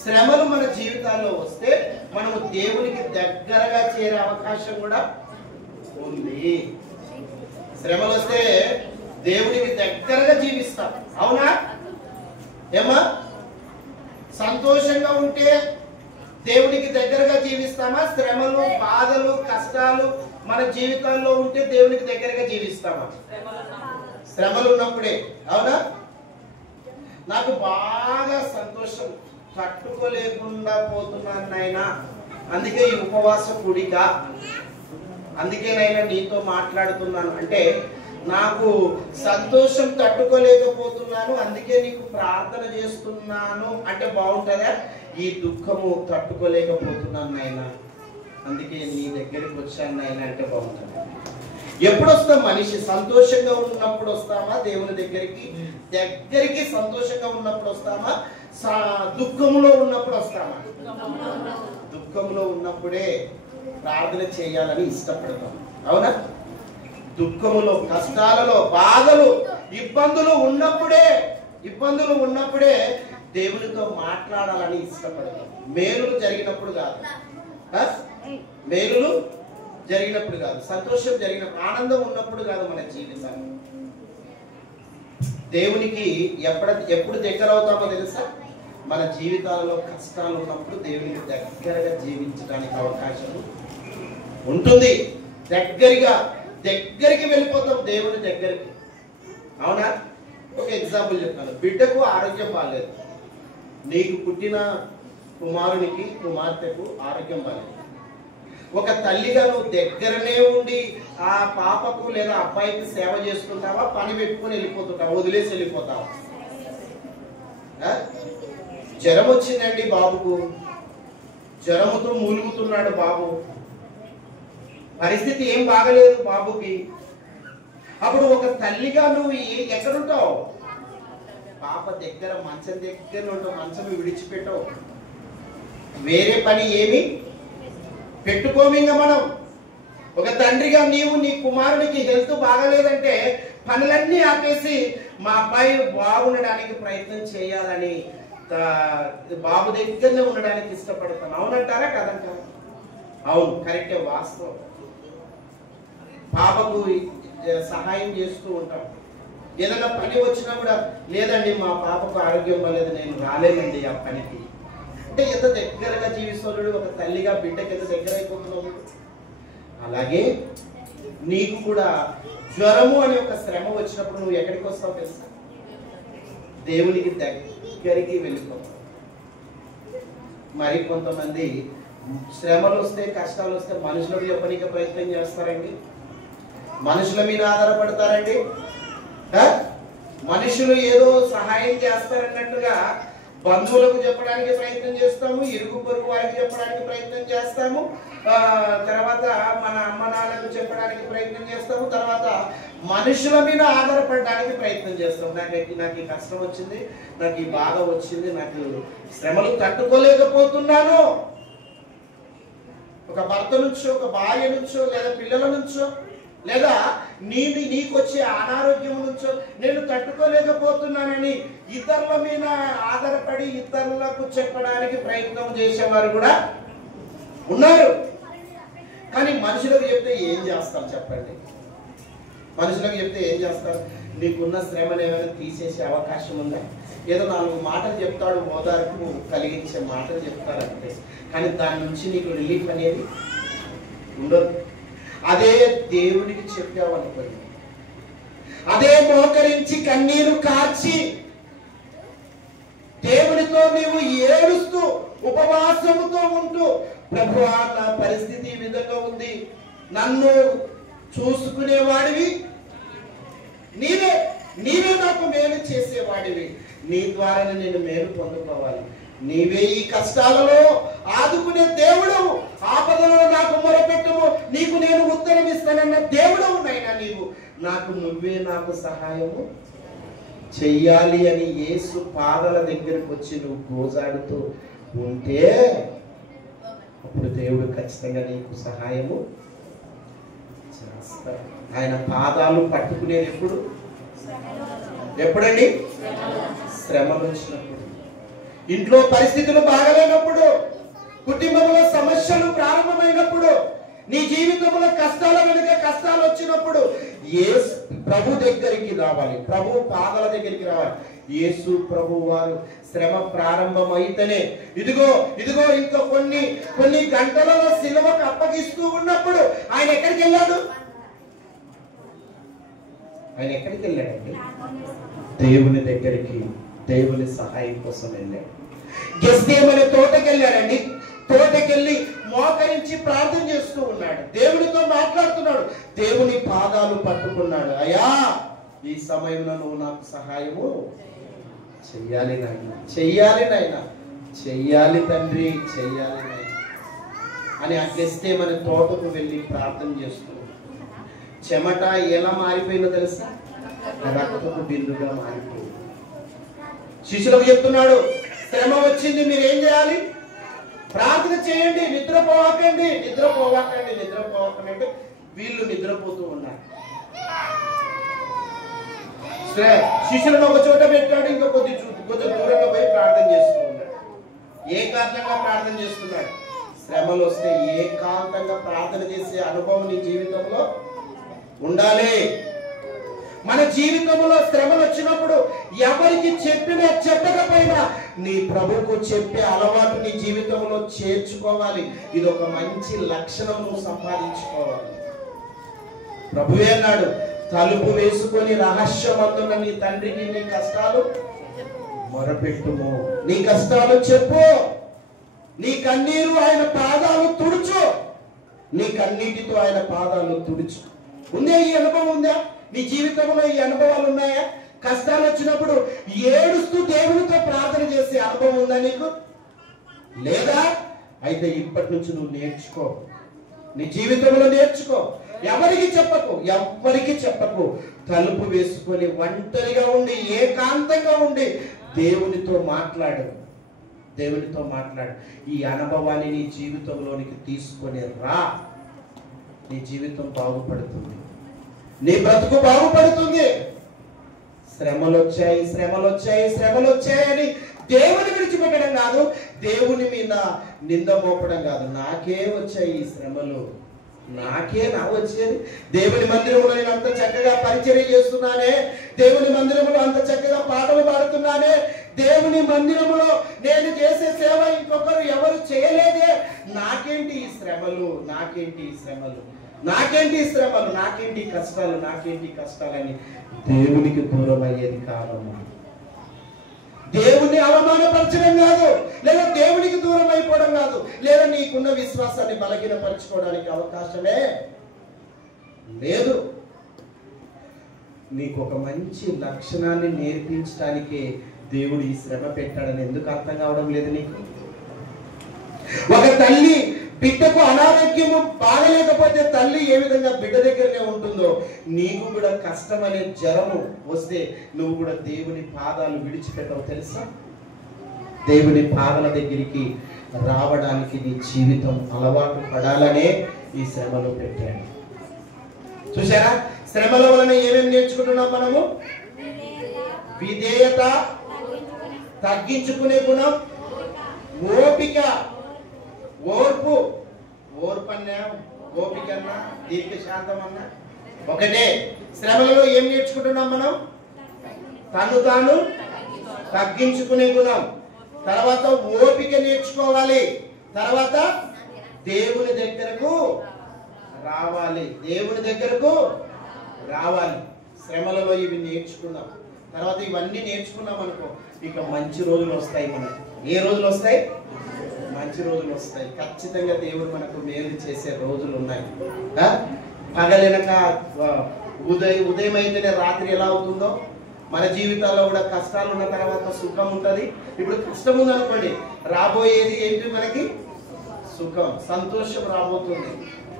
శ్రమలు మన జీవితాల్లో వస్తే మనము దేవునికి దగ్గరగా చేరే అవకాశం కూడా ఉంది. శ్రమలు వస్తే దేవునికి దగ్గరగా జీవిస్తాం. అవునా? ఏమా? సంతోషంగా ఉంటే దేవునికి దగ్గరగా జీవిస్తామా? శ్రమలు, బాధలు, కష్టాలు మన జీవితాల్లో ఉంటే దేవునికి దగ్గరగా జీవిస్తామా? శ్రమలు ఉన్నప్పుడే. అవునా? నాకు బాగా సంతోషం, తట్టుకోలేకుండా పోతున్నాను నాయనా, అందుకే ఈ ఉపవాస కూడిక, అందుకే నాయనా నీతో మాట్లాడుతున్నాను అంటే, నాకు సంతోషం తట్టుకోలేకపోతున్నాను అందుకే నీకు ప్రార్థన చేస్తున్నాను అంటే బాగుంటుందా? ఈ దుఃఖము తట్టుకోలేకపోతున్నాను నాయనా, అందుకే నీ దగ్గరికి వచ్చాను నాయనా అంటే బాగుంటుంది. ఎప్పుడు వస్తాం? మనిషి సంతోషంగా ఉన్నప్పుడు వస్తామా దేవుని దగ్గరికి సంతోషంగా ఉన్నప్పుడు వస్తామా? దుఃఖంలో ఉన్నప్పుడు వస్తామా? దుఃఖంలో ఉన్నప్పుడే ప్రార్థన చేయాలని ఇష్టపడతాం. అవునా? దుఃఖములో, కష్టాలలో, బాధలు, ఇబ్బందులు ఉన్నప్పుడే దేవునితో మాట్లాడాలని ఇష్టపడతాం. మేలులు జరిగినప్పుడు కాదు, సంతోషం జరిగినప్పుడు, ఆనందం ఉన్నప్పుడు కాదు మన జీవితాన్ని. దేవునికి ఎప్పుడు దగ్గర అవుతామో తెలుసా? మన జీవితాలలో కష్టాలు ఉన్నప్పుడు దేవునికి దగ్గరగా జీవించడానికి అవకాశం ఉంటుంది. దగ్గరికి వెళ్ళిపోతాం దేవుని దగ్గరికి. అవునా? ఒక ఎగ్జాంపుల్ చెప్తాను. బిడ్డకు ఆరోగ్యం బాగాలేదు, నీకు పుట్టిన కుమార్తెకు ఆరోగ్యం బాగాలేదు. ఒక తల్లిగా నువ్వు దగ్గరనే ఉండి ఆ పాపకు లేదా అబ్బాయికి సేవ చేసుకుంటావా? పని పెట్టుకుని వెళ్ళిపోతుంటావా? వదిలేసి వెళ్ళిపోతావా? జ్వరం వచ్చిందండి బాబుకు, జ్వరముతో మూలుగుతున్నాడు బాబు, పరిస్థితి ఏం బాగలేదు బాబుకి. అప్పుడు ఒక తల్లిగా నువ్వు ఎక్కడుంటావు? పాప దగ్గర, మంచం దగ్గర ఉంటావు. మంచం విడిచిపెట్టవు, వేరే పని ఏమి పెట్టుకోము. ఇంకా మనం ఒక తండ్రిగా నీవు నీ కుమారునికి హెల్త్ బాగలేదంటే పనులన్నీ ఆపేసి మా అబ్బాయి బాగుండడానికి ప్రయత్నం చేయాలని బాబు దగ్గరనే ఉండడానికి ఇష్టపడతాను. అవునంటారా కదంటారా? అవును, కరెక్టే, వాస్తవం. పాపకు సహాయం చేస్తూ ఉంటాం. ఏదైనా పని వచ్చినా కూడా, లేదండి మా పాపకు ఆరోగ్యం బాలేదు, నేను రాలేనండి ఆ పనికి అంటే ఎంత దగ్గరగా జీవిస్తున్నాడు. ఒక తల్లిగా బిడ్డకి ఎంత దగ్గర అయిపోతున్నావు. అలాగే నీకు కూడా జ్వరము అనే ఒక శ్రమ వచ్చినప్పుడు నువ్వు ఎక్కడికి వస్తావు తెలుసా? దేవునికి దగ్గరికి వెళ్ళిపోతావు. మరి కొంతమంది శ్రమలు వస్తే, కష్టాలు వస్తే మనుషులకు చెప్పనీకి ప్రయత్నం చేస్తారండి, మనుషుల మీద ఆధారపడతారండి. మనుషులు ఏదో సహాయం చేస్తారన్నట్టుగా బంధువులకు చెప్పడానికి ప్రయత్నం చేస్తాము, ఇరుగు పొరుగు వారికి చెప్పడానికి ప్రయత్నం చేస్తాము, తర్వాత మన అమ్మ నాన్నకు చెప్పడానికి ప్రయత్నం చేస్తాము, తర్వాత మనుషుల మీద ఆధారపడడానికి ప్రయత్నం చేస్తాము. నాకు ఈ కష్టం వచ్చింది, నాకు ఈ బాధ వచ్చింది, నాకు శ్రమలు తట్టుకోలేకపోతున్నాను. ఒక భర్త నుంచో, ఒక భార్య నుంచో, లేదా పిల్లల నుంచో, లేదా నీకు వచ్చే అనారోగ్యం నుంచో నేను తట్టుకోలేకపోతున్నానని ఇతరుల మీద ఆధారపడి ఇతరులకు చెప్పడానికి ప్రయత్నం చేసేవారు కూడా ఉన్నారు. కానీ మనుషులకు చెప్తే ఏం చేస్తాం చెప్పండి? మనుషులకు చెప్తే ఏం చేస్తారు? నీకున్న శ్రమను ఏమైనా తీసేసే అవకాశం ఉందా? ఏదో 4 మాటలు చెప్తాడు, ఓదార్పు కలిగించే మాటలు చెప్తారంటే, కానీ దాని నుంచి నీకు రిలీఫ్ అనేది ఉండదు. అదే దేవునికి చెప్పావనుకోండి, అదే మోకరించి కన్నీరు కార్చి దేవునితో నీవు ఏడుస్తూ ఉపవాసముతో ఉంటూ, ప్రభువా నా పరిస్థితి ఈ విధంగా ఉంది, నన్ను చూసుకునేవాడివి నీవే నాకు మేలు చేసేవాడివి, నీ ద్వారానే నేను మేలు పొందుకోవాలి, నీవే ఈ కష్టాలలో ఆదుకునే దేవుడు, ఆపదలో నాకు మొరపెట్టుము, నీకు నేను ఉత్తరం ఇస్తానన్న దేవుడు నైనా నీవు నువ్వే నాకు సహాయము చెయ్యాలి అని యేసు పాదాల దగ్గరకు వచ్చి నువ్వు గోజాడుతూ ఉంటే అప్పుడు దేవుడు ఖచ్చితంగా నీకు సహాయము చేస్తాడు. ఆయన పాదాలు పట్టుకునేది ఎప్పుడండి? శ్రమలు వచ్చినప్పుడు, ఇంట్లో పరిస్థితులు బాగలేనప్పుడు, కుటుంబంలో సమస్యలు ప్రారంభమైనప్పుడు, నీ జీవితంలో కష్టాల వెనుక కష్టాలు వచ్చినప్పుడు యేసు ప్రభు దగ్గరికి రావాలి, ప్రభు పాదాల దగ్గరికి రావాలి. యేసు ప్రభు వారు శ్రమ ప్రారంభమైతేనే ఇదిగో ఇంకా కొన్ని గంటలలో సిలువకు అప్పగిస్తూ ఉన్నప్పుడు ఆయన ఎక్కడికి వెళ్ళాడు? ఆయన ఎక్కడికి వెళ్ళాడండి? దేవుని దగ్గరికి, దేవుని సహాయం కోసం వెళ్ళాడు. గెత్సేమనే తోటకి వెళ్ళాడండి. తోటకెళ్ళి మోకరించి ప్రార్థన చేస్తూ ఉన్నాడు, దేవునితో మాట్లాడుతున్నాడు, దేవుని పాదాలు పట్టుకున్నాడు. అయ్యా ఈ సమయంలో నువ్వు నాకు సహాయము చెయ్యాలి నాయన, చెయ్యాలి తండ్రి, చెయ్యాలి నాయన అని ఆ గెత్సేమనే తోటకు వెళ్ళి ప్రార్థన చేస్తూ చెమట ఎలా మారిపోయిందో తెలుసా? రక్తపు బిందుగా మారిపోయింది. శిష్యులకు చెప్తున్నాడు, శ్రమ వచ్చింది, మీరేం చేయాలి? ప్రార్థన చేయండి, నిద్రపోవకండి అంటే వీళ్ళు నిద్రపోతూ ఉన్నారు. శిష్యులను ఒక చోట పెట్టాడు, ఇంకా కొంచెం దూరంగా పోయి ప్రార్థన చేస్తూ ఉన్నాడు. ఏకాంతంగా ప్రార్థన చేస్తున్నాడు. శ్రమలు వస్తే ఏకాంతంగా ప్రార్థన చేసే అనుభవం నీ జీవితంలో ఉండాలి. మన జీవితంలో శ్రమలు వచ్చినప్పుడు ఎవరికి చెప్పకపోయినా నీ ప్రభువుకు చెప్పే అలవాటు నీ జీవితంలో చేర్చుకోవాలి. ఇది ఒక మంచి లక్షణం నువ్వు సంపాదించుకోవాలి. ప్రభువే అన్నాడు, తలుపు వేసుకొని రహస్యమందున్న నీ తండ్రికి నీ కష్టాలు మొరపెట్టుము, నీ కష్టాలు చెప్పు, నీ కన్నీరు ఆయన పాదాలు తుడుచు, నీ కన్నీటితో ఆయన పాదాలు తుడుచు. ఉందే ఈ అనుభవం? ఉందా నీ జీవితంలో? ఈ అనుభవాలు ఉన్నాయా? కష్టాలు వచ్చినప్పుడు ఏడుస్తూ దేవునితో ప్రార్థన చేసే అనుభవం ఉందా నీకు? లేదా? అయితే ఇప్పటి నుంచి నువ్వు నేర్చుకో, నీ జీవితంలో నేర్చుకో. ఎవరికి చెప్పకు. తలుపు వేసుకొని ఒంటరిగా ఉండి, ఏకాంతంగా ఉండి దేవునితో మాట్లాడు. ఈ అనుభవాన్ని నీ జీవితంలోనికి తీసుకొని రా. నీ జీవితం బాగుపడుతుంది, నీ బ్రతుకు బాగుపడుతుంది. శ్రమలు వచ్చాయి అని దేవుని విడిచిపెట్టడం కాదు, దేవుని మీద నింద మోపడం కాదు. నాకే వచ్చాయి ఈ శ్రమలు, నాకే వచ్చేది. దేవుని మందిరంలో నేను అంత చక్కగా పరిచర్య చేస్తున్నానే, దేవుని మందిరంలో అంత చక్కగా పాటలు పాడుతున్నానే, దేవుని మందిరంలో నేను చేసే సేవ ఇంకొకరు ఎవరు చేయలేదే, నాకేంటి ఈ శ్రమలు, నాకేంటి కష్టాలని దేవునికి దూరం అయ్యేది కాదమ్మా. దేవుని అవమానపరచడం కాదు, లేదా దేవునికి దూరం అయిపోవడం కాదు, లేదా నీకున్న విశ్వాసాన్ని బలహీనపరచుకోవడానికి అవకాశమే లేదు. నీకు ఒక మంచి లక్షణాన్ని నేర్పించడానికే దేవుడు ఈ శ్రమ పెట్టాడని ఎందుకు అర్థం కావడం లేదు నీకు? ఒక తల్లి బిడ్డకు అనారోగ్యము బాగలేకపోతే తల్లి ఏ విధంగా బిడ్డ దగ్గరనే ఉంటుందో, నీకు కూడా కష్టం అనే జ్వరము వస్తే నువ్వు కూడా దేవుని పాదాలు విడిచిపెట్టవు తెలుసా? దేవుని పాదాల దగ్గరికి రావడానికి నీ జీవితం అలవాటు పడాలనే ఈ శ్రమలో పెట్టాడు. చూసారా, శ్రమల వలన ఏమేమి నేర్చుకుంటున్నాం మనము? విధేయత, తగ్గించుకునే గుణం, ఓపిక, ఓర్పు. ఓర్పన్నా, ఓపికన్నా, దీర్ఘశాంతం అన్నా ఒకటే. శ్రమలలో ఏం నేర్చుకుంటున్నాం మనం? తను తాను తగ్గించుకునే గుణం, తర్వాత ఓపిక నేర్చుకోవాలి, తర్వాత దేవుని దగ్గరకు రావాలి. దేవుని దగ్గరకు రావాలి. శ్రమలలో ఇవి నేర్చుకున్నాం. తర్వాత ఇవన్నీ నేర్చుకున్నాం అనుకో, ఇక మంచి రోజులు వస్తాయి మనకు. ఏ రోజులు వస్తాయి? మంచి రోజులు వస్తాయి. ఖచ్చితంగా దేవుడు మనకు మేలు చేసే రోజులు ఉన్నాయి. పగలెనక ఉదయం అయితేనే రాత్రి ఎలా అవుతుందో మన జీవితాల్లో కూడా కష్టాలు ఉన్న తర్వాత సుఖం ఉంటుంది. ఇప్పుడు కష్టం ఉందనుకోండి, రాబోయేది ఏంటి? మనకి సుఖం, సంతోషం రాబోతుంది.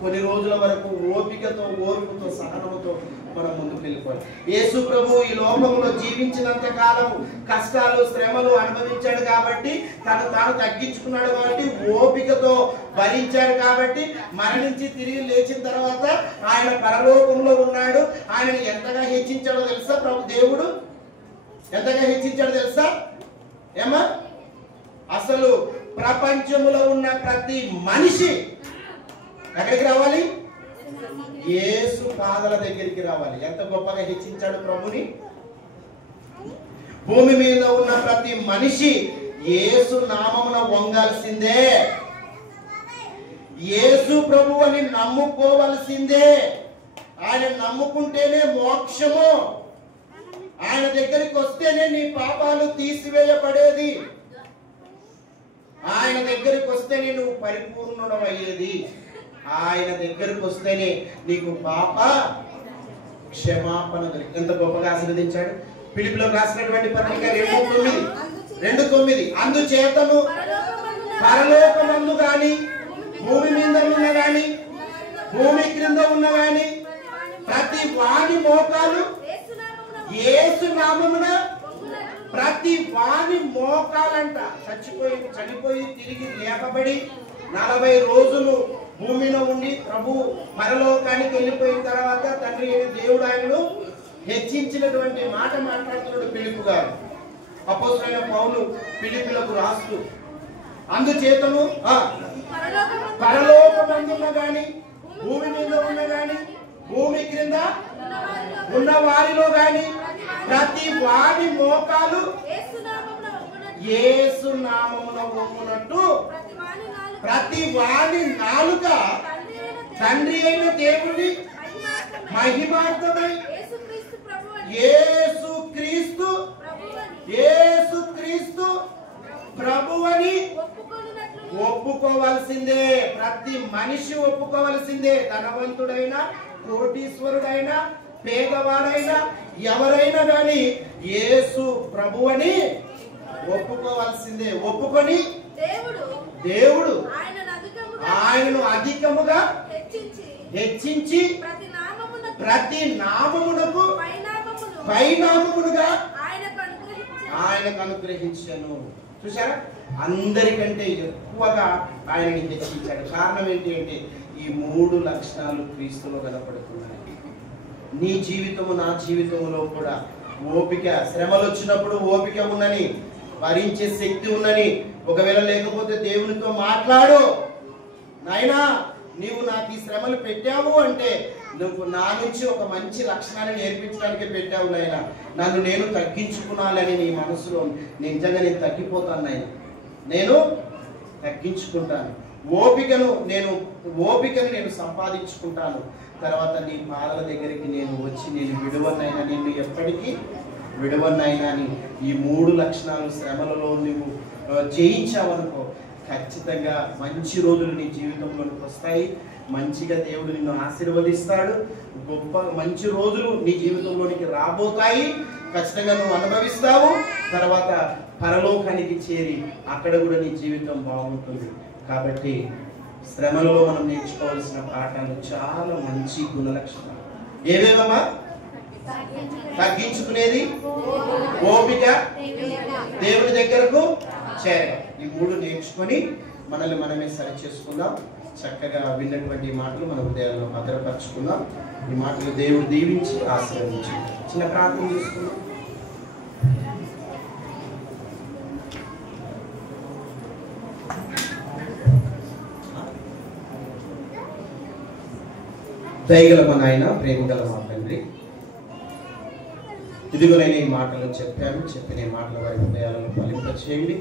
కొన్ని రోజుల వరకు ఓపికతో, ఓర్పుతో, సహనముతో మనం ముందుకు వెళ్ళిపోవాలి. యేసు ప్రభు ఈ లోకంలో జీవించినంత కాలం కష్టాలు, శ్రమలు అనుభవించాడు కాబట్టి, తను తాను తగ్గించుకున్నాడు కాబట్టి, ఓపికతో భరించాడు కాబట్టి, మరణించి తిరిగి లేచిన తర్వాత ఆయన పరలోకంలో ఉన్నాడు. ఆయనని ఎంతగా హెచ్చించాడో తెలుసా? ప్రభు దేవుడు ఎంతగా హెచ్చించాడో తెలుసా? ఏమా, అసలు ప్రపంచంలో ఉన్న ప్రతి మనిషి ఎక్కడికి రావాలి? యేసు పాదాల దగ్గరికి రావాలి. ఎంత గొప్పగా హెచ్చించాడు ప్రభుని. భూమి మీద ఉన్న ప్రతి మనిషి యేసు నామమున వంగాల్సిందే, యేసు ప్రభు అని నమ్ముకోవలసిందే. ఆయన నమ్ముకుంటేనే మోక్షము. ఆయన దగ్గరికి వస్తేనే నీ పాపాలు తీసివేయబడేది. ఆయన దగ్గరికి వస్తేనే నువ్వు పరిపూర్ణుడమయ్యేది. ఆయన దగ్గరికి వస్తేనే నీకు పాప క్షమాపణ దొరికి. ఎంత గొప్పగా ఆశీర్వదించాడు. ఫిలిప్పీయులకు రాసినటువంటి పత్రిక 2:9 అందుచేతను పరలోకమందు గాని, భూమి మీద ఉన్న గాని, భూమి క్రింద ఉన్న గాని ప్రతి వాని మోకాలు యేసు నామమున, ప్రతి వాని మోకాలంట చనిపోయి తిరిగి లేపబడి 40 రోజులు భూమిలో ఉండి ప్రభు పరలోకానికి వెళ్ళిపోయిన తర్వాత తండ్రి దేవుడు ఆయనను హెచ్చించినటువంటి మాట మాట్లాడుతున్నాడు ఫిలిప్పు గారు. అపోస్తలుడైన పౌలు ఫిలిప్పీయులకు రాస్తూ, అందుచేతను పరలోకమందున్న గాని, భూమి మీద ఉన్న గాని, భూమి క్రింద ఉన్న వారిలో గాని ప్రతి వారి మోకాలు యేసు నామమున వంగునట్టు, ప్రతి వాని నాలుక తండ్రి అయిన దేవుని మహిమార్థమై యేసు క్రీస్తు ప్రభువని ఒప్పుకోవాల్సిందే. ప్రతి మనిషి ఒప్పుకోవాల్సిందే. ధనవంతుడైనా, కోటీశ్వరుడైనా, పేదవాడైనా, ఎవరైనా కానీ యేసు ప్రభువని ఒప్పుకోవాల్సిందే. ఒప్పుకొని దేవుడు ఆయనను అధికముగా హెచ్చించి ప్రతి నామమునకు పైనామమునుగా ఆయనకు అనుగ్రహించను. చూసారా, అందరికంటే ఎక్కువగా ఆయనని హెచ్చించాడు. కారణం ఏంటి అంటే ఈ 3 లక్షణాలు క్రీస్తులో కనపడుతున్నాయి. నీ జీవితము, నా జీవితంలో కూడా ఓపిక, శ్రమలు వచ్చినప్పుడు ఓపిక ఉన్నని, భరించే శక్తి ఉన్నని. ఒకవేళ లేకపోతే దేవునితో మాట్లాడు. నాయనా, నీవు నాకు ఈ శ్రమలు పెట్టావు అంటే నువ్వు నా నుంచి ఒక మంచి లక్షణాన్ని నేర్పించడానికి పెట్టావు నాయనా. నన్ను నేను తగ్గించుకున్నాలని నీ మనసులో నిజంగా నేను తగ్గిపోతాను నాయన, నేను తగ్గించుకుంటాను. ఓపికను నేను సంపాదించుకుంటాను. తర్వాత నీ పాదాల దగ్గరికి నేను వచ్చి నేను విడువనైనా, నిన్ను ఎప్పటికీ విడువనైనా అని ఈ 3 లక్షణాలు శ్రమలలో నువ్వు జయించావనుకో, ఖచ్చితంగా మంచి రోజులు నీ జీవితంలోకి వస్తాయి. మంచిగా దేవుడు నిన్ను ఆశీర్వదిస్తాడు. గొప్ప మంచి రోజులు నీ జీవితంలోనికి రాబోతాయి. ఖచ్చితంగా నువ్వు అనుభవిస్తావు. తర్వాత పరలోకానికి చేరి అక్కడ కూడా నీ జీవితం బాగుంటుంది. కాబట్టి శ్రమలో మనం నేర్చుకోవాల్సిన పాఠాలు చాలా మంచి గుణలక్షణాలు. ఏవేమమ్మా? తగ్గించుకునేది, ఓపిక, దేవుని దగ్గరకు చేరడం. ఈ 3 నేర్చుకొని మనల్ని మనమే సరి చేసుకుందాం. చక్కగా విన్నటువంటి మాటలు మన హృదయాల్లో భద్రపరచుకుందాం. ఈ మాటలు దేవుడు దీవించి ఆశీర్వదించి చిన్న ప్రార్థన చేసుకుందాం. దయగల మా నాయన, ప్రేమగల మా తండ్రి, ఇదిగో నేను ఈ మాటలు చెప్పాను. చెప్పిన ఈ మాటల వారి హృదయాలను ఫలింపచేయండి.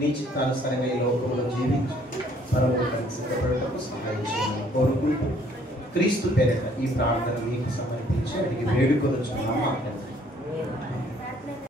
నీ చిత్తానుసారంగా ఈ లోకంలో జీవించి పరలోకానికి సిద్ధపడటకు సహాయం చేయమని కోరుకుంటూ క్రీస్తు పేరిట ఈ ప్రార్థన మీకు సమర్పించి అడిగి వేడుకొనుచున్నాము.